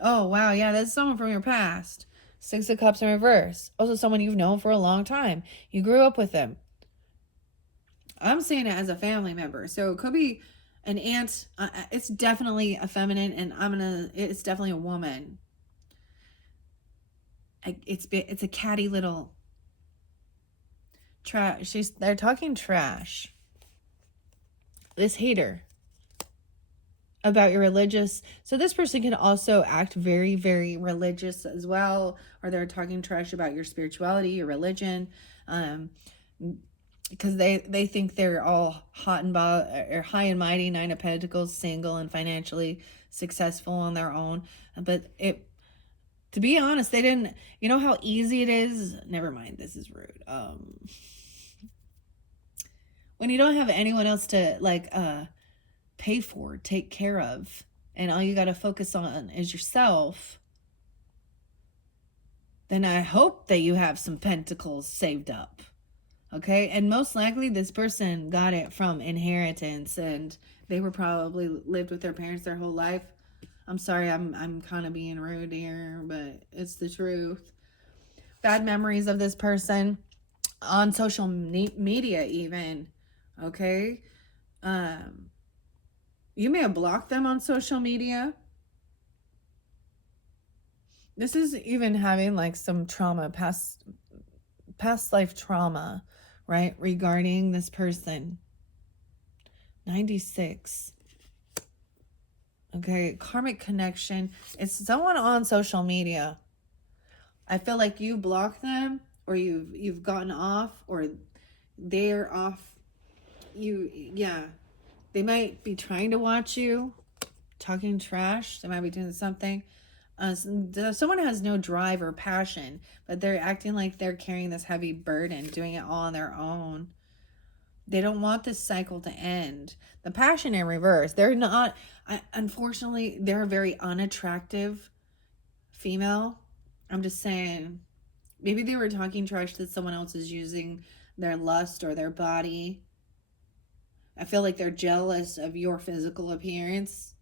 Oh, wow. Yeah, that's someone from your past. 6 of Cups in reverse. Also someone you've known for a long time. You grew up with them. I'm seeing it as a family member. So it could be an aunt. It's definitely a feminine, and it's definitely a woman. It's a catty little trash. They're talking trash. This hater about your religious. So this person can also act very, very religious as well, or they're talking trash about your spirituality, your religion, because they think they're all hot and or high and mighty, 9 of Pentacles, single and financially successful on their own. But to be honest, they didn't. You know how easy it is. Never mind. This is rude. When you don't have anyone else to pay for, take care of, and all you got to focus on is yourself, then I hope that you have some pentacles saved up. Okay? And most likely this person got it from inheritance, and they were probably lived with their parents their whole life. I'm sorry, I'm kind of being rude here, but it's the truth. Bad memories of this person on social media even. Okay? You may have blocked them on social media. This is even having like some trauma, past life trauma, right? Regarding this person. 96. Okay, karmic connection. It's someone on social media. I feel like you blocked them, or you've gotten off, or they're off. Yeah. They might be trying to watch you, talking trash. They might be doing something. Someone has no drive or passion, but they're acting like they're carrying this heavy burden, doing it all on their own. They don't want this cycle to end. The passion in reverse. They're not, unfortunately, they're a very unattractive female. I'm just saying, maybe they were talking trash that someone else is using their lust or their body. I feel like they're jealous of your physical appearance.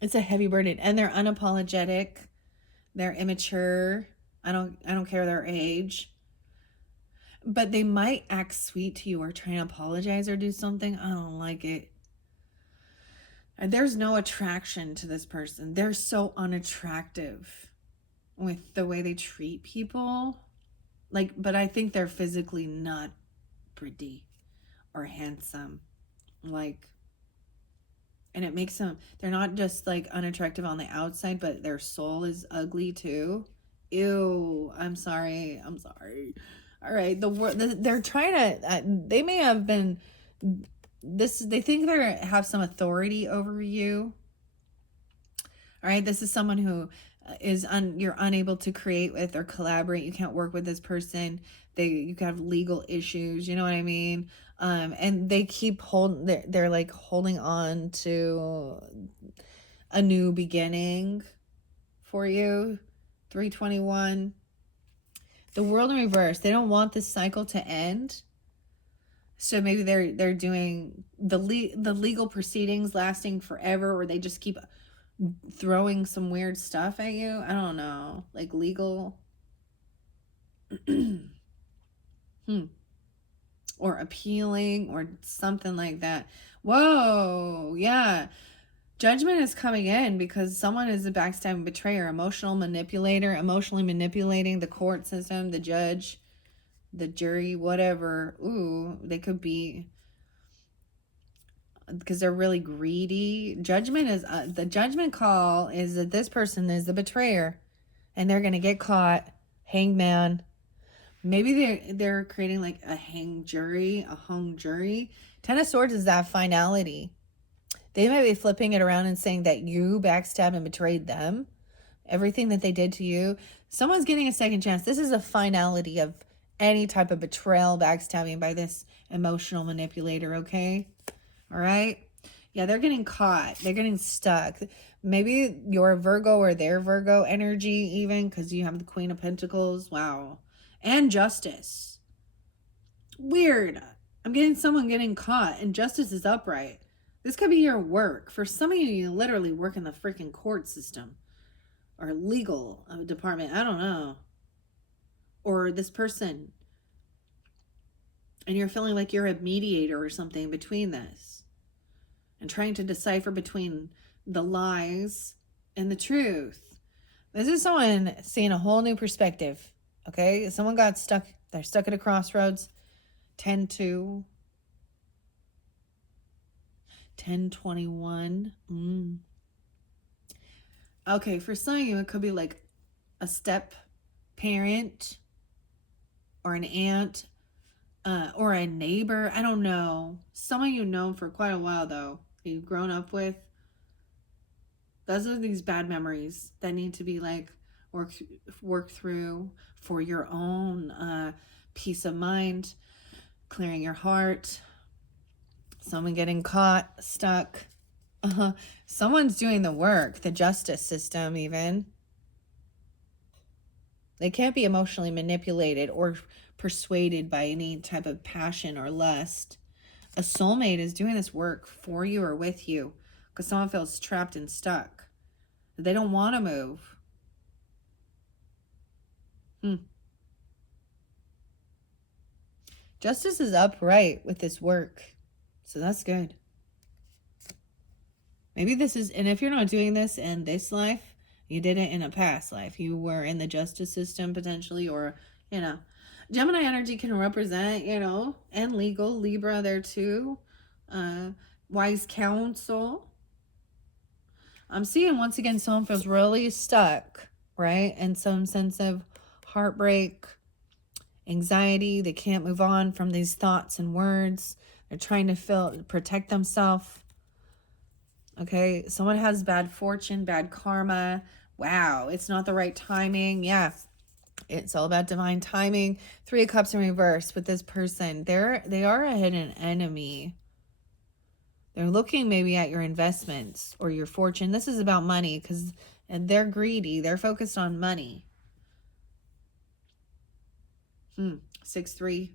It's a heavy burden, and they're unapologetic. They're immature. I don't care their age. But they might act sweet to you or try to apologize or do something. I don't like it. And there's no attraction to this person. They're so unattractive with the way they treat people. But I think they're physically not pretty or handsome. And it makes them, they're not just like unattractive on the outside, but their soul is ugly too. Ew, I'm sorry. All right, they're trying to, they may have been, they think they have some authority over you. All right, this is someone who you're unable to create with or collaborate. You can't work with this person. You have legal issues, you know what I mean? And they keep they're like holding on to a new beginning for you. 321. The world in reverse. They don't want this cycle to end. So maybe they're doing the legal proceedings lasting forever, or they just keep throwing some weird stuff at you. I don't know, like legal or appealing or something like that. Whoa, yeah. Judgment is coming in because someone is a backstabbing betrayer, emotional manipulator, emotionally manipulating the court system, the judge, the jury, whatever. Ooh, they could be, because they're really greedy. Judgment is the judgment call is that this person is the betrayer, and they're gonna get caught. Hangman. Maybe they're creating like a hung jury. Ten of Swords is that finality. They might be flipping it around and saying that you backstabbed and betrayed them. Everything that they did to you. Someone's getting a second chance. This is a finality of any type of betrayal, backstabbing by this emotional manipulator, okay? All right? Yeah, they're getting caught. They're getting stuck. Maybe you're Virgo or they're Virgo energy even, because you have the Queen of Pentacles. Wow. And Justice. Weird. I'm getting someone getting caught and Justice is upright. This could be your work. For some of you, you literally work in the freaking court system or legal department. I don't know. Or this person. And you're feeling like you're a mediator or something between this. And trying to decipher between the lies and the truth. This is someone seeing a whole new perspective. Okay? Someone got stuck. They're stuck at a crossroads. 10-2. 10-21. Okay, for some of you, it could be like a step parent or an aunt or a neighbor. I don't know. Someone you've known for quite a while, though, you've grown up with. Those are these bad memories that need to be like worked through for your own peace of mind, clearing your heart. Someone getting caught, stuck. Someone's doing the work, the justice system even. They can't be emotionally manipulated or persuaded by any type of passion or lust. A soulmate is doing this work for you or with you because someone feels trapped and stuck. They don't want to move. Justice is upright with this work. So that's good. Maybe this is, and if you're not doing this in this life, You did it in a past life. You were in the justice system potentially, or, you know. Gemini energy can represent, you know, and legal. Libra there too. Wise counsel. I'm seeing once again someone feels really stuck, right? And some sense of heartbreak, anxiety. They can't move on from these thoughts and words. They're trying to protect themselves. Okay, someone has bad fortune, bad karma. Wow, it's not the right timing. Yeah, it's all about divine timing. 3 of Cups in reverse with this person. They are a hidden enemy. They're looking maybe at your investments or your fortune. This is about money and they're greedy. They're focused on money. 6-3.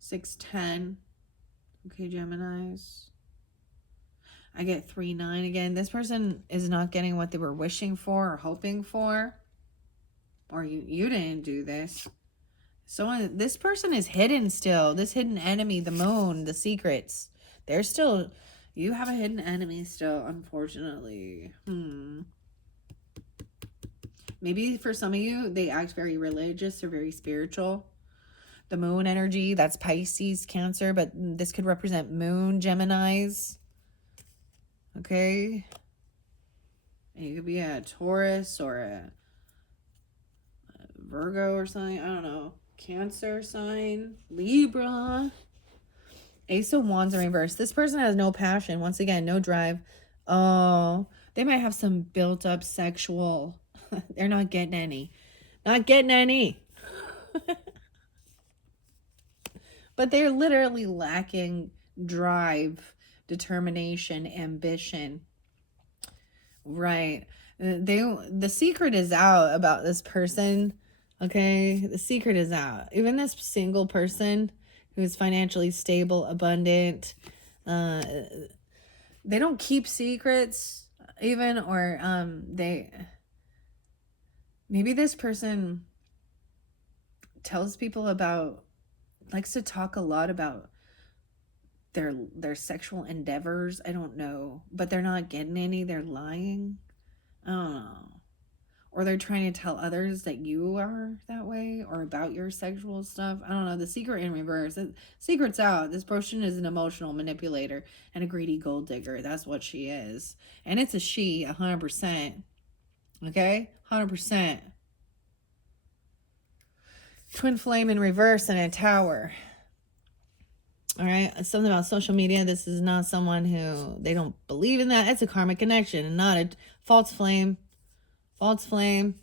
6-10. Okay, Geminis. I get 3-9 again. This person is not getting what they were wishing for or hoping for. Or you didn't do this. This person is hidden still. This hidden enemy, the moon, the secrets. They're still, you have a hidden enemy still, unfortunately. Maybe for some of you, they act very religious or very spiritual. The moon energy, that's Pisces, Cancer, but this could represent moon, Geminis. Okay. You could be a Taurus or a Virgo or something. I don't know. Cancer sign. Libra. Ace of Wands in reverse. This person has no passion. Once again, no drive. Oh, they might have some built up sexual. They're not getting any. Not getting any. But they're literally lacking drive, determination, ambition. Right. The secret is out about this person. Okay. The secret is out. Even this single person who is financially stable, abundant, they don't keep secrets even, or maybe this person tells people likes to talk a lot about their sexual endeavors. I don't know, but they're not getting any. They're lying. I don't know. Or they're trying to tell others that you are that way or about your sexual stuff. I don't know. The secret in reverse. Secret's out. This person is an emotional manipulator and a greedy gold digger. That's what she is. And it's a she, 100%. Okay? 100%. Twin flame in reverse and a tower. All right, something about social media. This is not someone who, they don't believe in that. It's a karmic connection and not a false flame. False flame.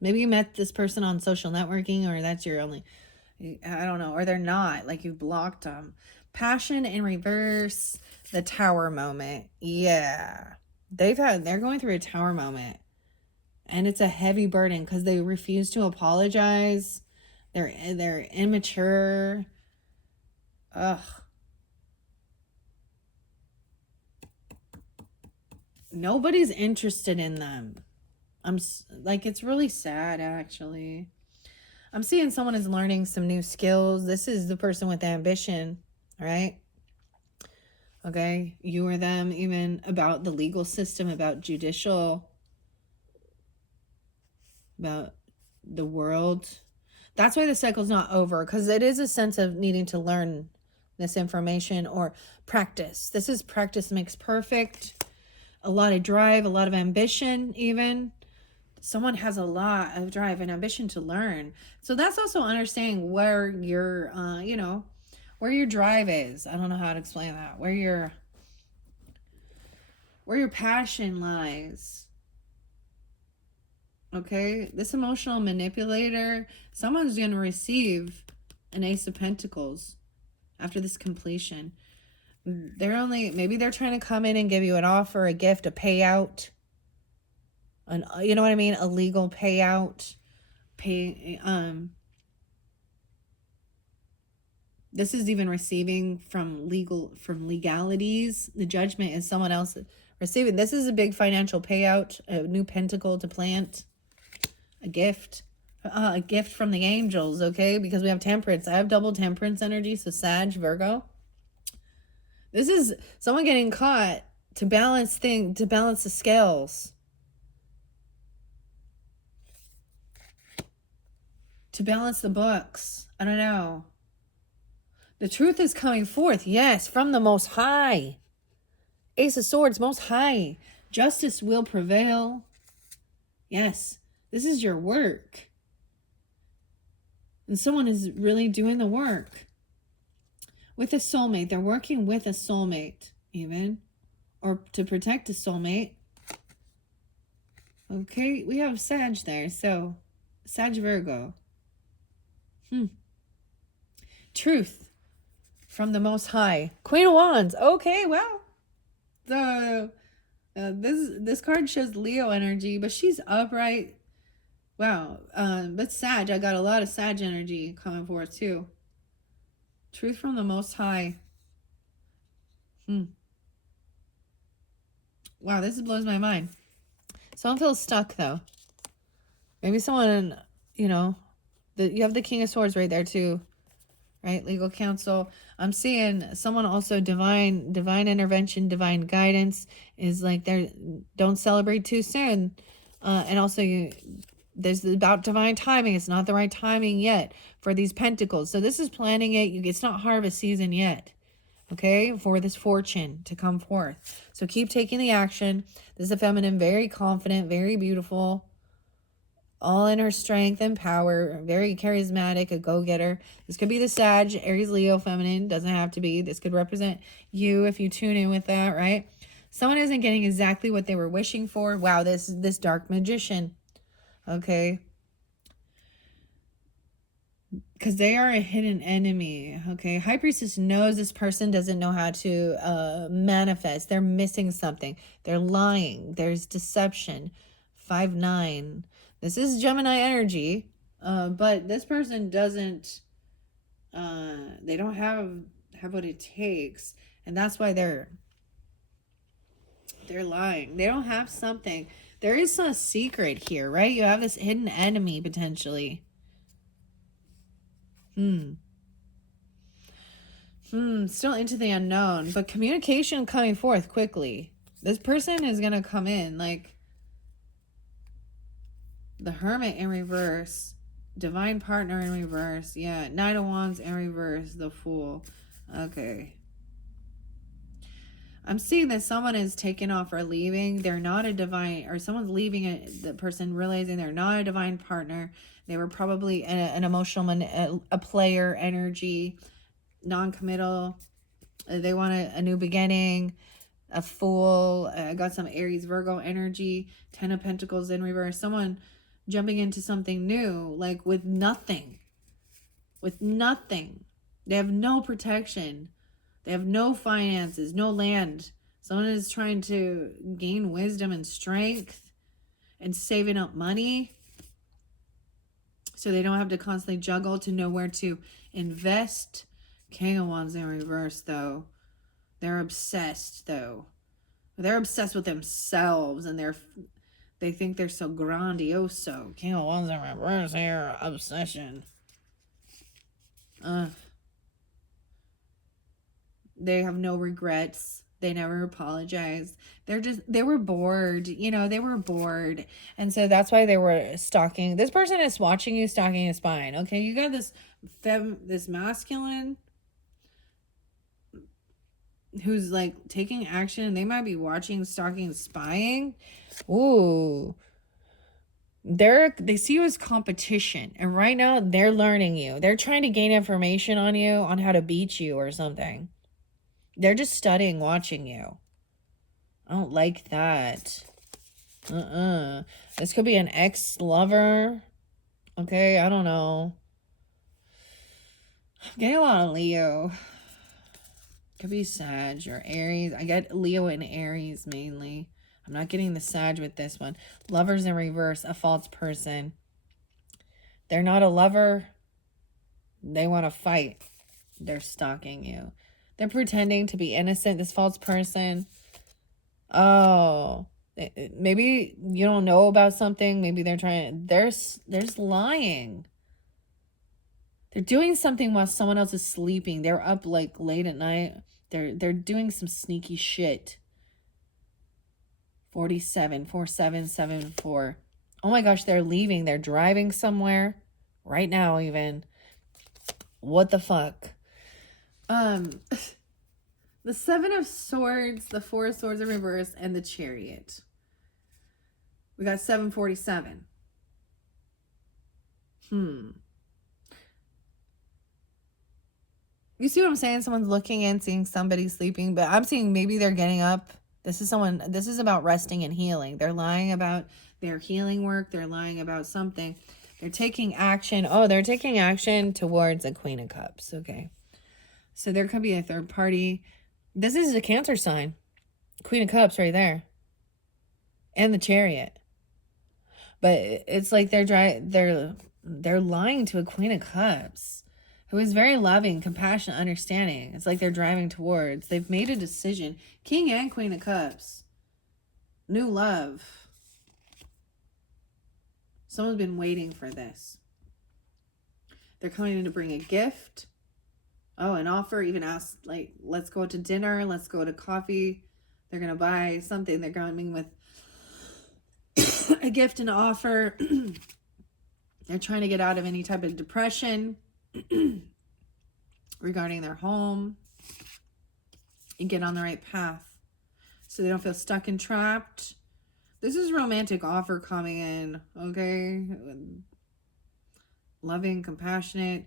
Maybe you met this person on social networking, or that's your only, I don't know, or they're not, like you blocked them. Passion in reverse, the tower moment. Yeah, they're going through a tower moment, and it's a heavy burden because they refuse to apologize. They're immature. Ugh. Nobody's interested in them. It's really sad, actually. I'm seeing someone is learning some new skills. This is the person with ambition, all right? Okay, you or them, even about the legal system, about judicial, about the world. That's why the cycle's not over, because it is a sense of needing to learn this information or practice. This is practice makes perfect. A lot of drive, a lot of ambition, even. Someone has a lot of drive and ambition to learn. So that's also understanding where your, where your drive is. I don't know how to explain that. Where your passion lies. Okay? This emotional manipulator, someone's going to receive an Ace of Pentacles after this completion. Maybe they're trying to come in and give you an offer, a gift, a payout. You know what I mean? A legal payout. This is even receiving from legalities. The judgment is someone else receiving. This is a big financial payout, a new pentacle to plant, a gift from the angels, okay? Because we have temperance. I have double temperance energy, so Sag, Virgo. This is someone getting caught to balance the scales, to balance the books. I don't know. The truth is coming forth, yes, from the Most High. Ace of Swords, Most High. Justice will prevail. Yes, this is your work. And someone is really doing the work. With a soulmate. They're working with a soulmate, even. Or to protect a soulmate. Okay, we have Sag there. So, Sag Virgo. Truth from the Most High. Queen of Wands. Okay, well. This card shows Leo energy, but she's upright. Wow. But Sag, I got a lot of Sag energy coming forth too. Truth from the Most High. Wow, this blows my mind. Someone feels stuck though. Maybe someone, you know, you have the King of Swords right there too, right? Legal counsel. I'm seeing someone also divine intervention, divine guidance is like don't celebrate too soon. And also there's about divine timing. It's not the right timing yet for these pentacles. So this is planning it. It's not harvest season yet. Okay, for this fortune to come forth. So keep taking the action. This is a feminine, very confident, very beautiful, all in her strength and power, very charismatic, a go-getter. This could be the Sag, Aries, Leo, feminine. Doesn't have to be. This could represent you if you tune in with that, right? Someone isn't getting exactly what they were wishing for. Wow, this dark magician. Okay. Because they are a hidden enemy, okay? High Priestess knows this person doesn't know how to manifest. They're missing something. They're lying. There's deception. 5-9. This is Gemini energy, but this person doesn't, they don't have what it takes. And that's why they're lying. They don't have something. There is a secret here, right? You have this hidden enemy, potentially. Still into the unknown, but communication coming forth quickly. This person is going to come in like the Hermit in reverse, Divine Partner in reverse. Yeah, Knight of Wands in reverse, the Fool. Okay. I'm seeing that someone is taking off or leaving. They're not a divine, or someone's leaving the person realizing they're not a divine partner. They were probably an emotional, a player energy, non-committal. They want a new beginning, a Fool. I got some Aries, Virgo energy, 10 of Pentacles in reverse. Someone jumping into something new, like with nothing. With nothing. They have no protection. They have no finances, no land. Someone is trying to gain wisdom and strength and saving up money so they don't have to constantly juggle to know where to invest. King of Wands in reverse, though. They're obsessed, though. They're obsessed with themselves, and they think they're so grandioso. King of Wands in reverse here. Obsession. They have no regrets. They never apologized. They were bored. You know, they were bored. And so that's why they were stalking. This person is watching you, stalking a spine. Okay, you got this masculine who's like taking action, and they might be watching, stalking, spying. Ooh. They see you as competition, and right now they're learning you. They're trying to gain information on you, on how to beat you or something. They're just studying, watching you. I don't like that. This could be an ex-lover. Okay, I don't know. I'm getting a lot of Leo. Could be Sag or Aries. I get Leo and Aries mainly. I'm not getting the Sag with this one. Lovers in reverse, a false person. They're not a lover. They want to fight. They're stalking you. They're pretending to be innocent, this false person. Oh, maybe you don't know about something. Maybe they're trying. There's lying. They're doing something while someone else is sleeping. They're up like late at night. They're doing some sneaky shit. 47, 4774. Oh my gosh, they're leaving. They're driving somewhere right now even. What the fuck? The Seven of Swords, the Four of Swords in reverse, and the Chariot. We got 747. You see what I'm saying? Someone's looking and seeing somebody sleeping, but I'm seeing maybe they're getting up. This is about resting and healing. They're lying about their healing work. They're lying about something. They're taking action. Oh, they're taking action towards a Queen of Cups. Okay. So there could be a third party. This is a Cancer sign. Queen of Cups right there. And the Chariot. But it's like they're lying to a Queen of Cups who is very loving, compassionate, understanding. It's like they're driving towards. They've made a decision. King and Queen of Cups. New love. Someone's been waiting for this. They're coming in to bring a gift. Oh, an offer. Even asked, like, let's go to dinner. Let's go to coffee. They're going to buy something. They're coming with a gift and offer. They're trying to get out of any type of depression regarding their home and get on the right path so they don't feel stuck and trapped. This is romantic offer coming in, okay? Loving, compassionate.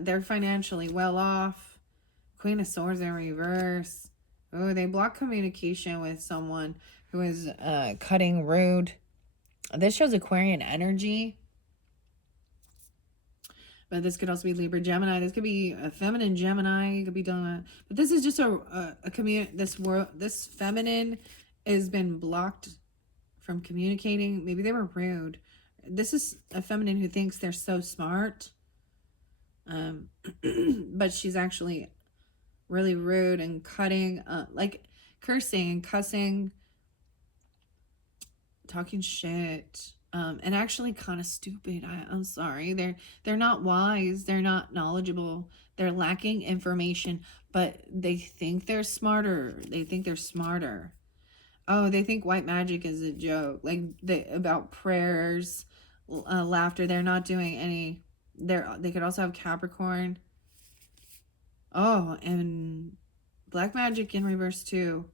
They're financially well off. Queen of Swords in reverse. Oh, they block communication with someone who is cutting, rude. This shows Aquarian energy. But this could also be Libra, Gemini. This could be a feminine Gemini. You could be dealing with. But this is just a community. This feminine has been blocked from communicating. Maybe they were rude. This is a feminine who thinks they're so smart. But she's actually really rude and cutting, like cursing and cussing, talking shit. And actually kind of stupid. I'm sorry. They're not wise. They're not knowledgeable. They're lacking information, but they think they're smarter. They think they're smarter. Oh, they think white magic is a joke. Like about prayers, laughter. They're not doing any. They could also have Capricorn. Oh, and black magic in reverse too.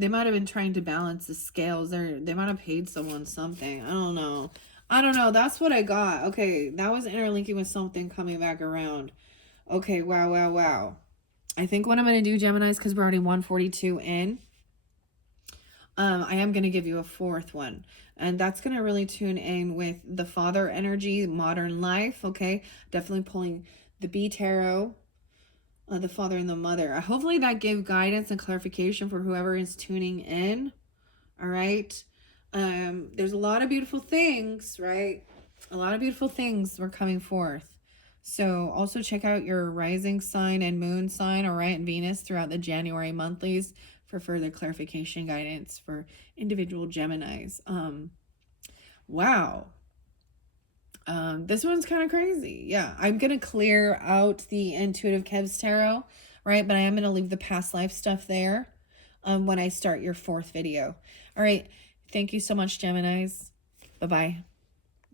They might have been trying to balance the scales. They might have paid someone something. I don't know. That's what I got. Okay, that was interlinking with something coming back around. Okay, wow. I think what I'm going to do, Geminis, because we're already 142 in, I am going to give you a fourth one. And that's going to really tune in with the father energy, modern life, okay? Definitely pulling the B Tarot. The father and the mother. Hopefully that gave guidance and clarification for whoever is tuning in. All right. There's a lot of beautiful things, right? A lot of beautiful things were coming forth. So also check out your rising sign and moon sign, all right, and Venus throughout the January monthlies for further clarification guidance for individual Geminis. Wow. This one's kind of crazy. Yeah, I'm going to clear out the Intuitive Kev's Tarot, right? But I am going to leave the past life stuff there when I start your fourth video. All right. Thank you so much, Geminis. Bye-bye.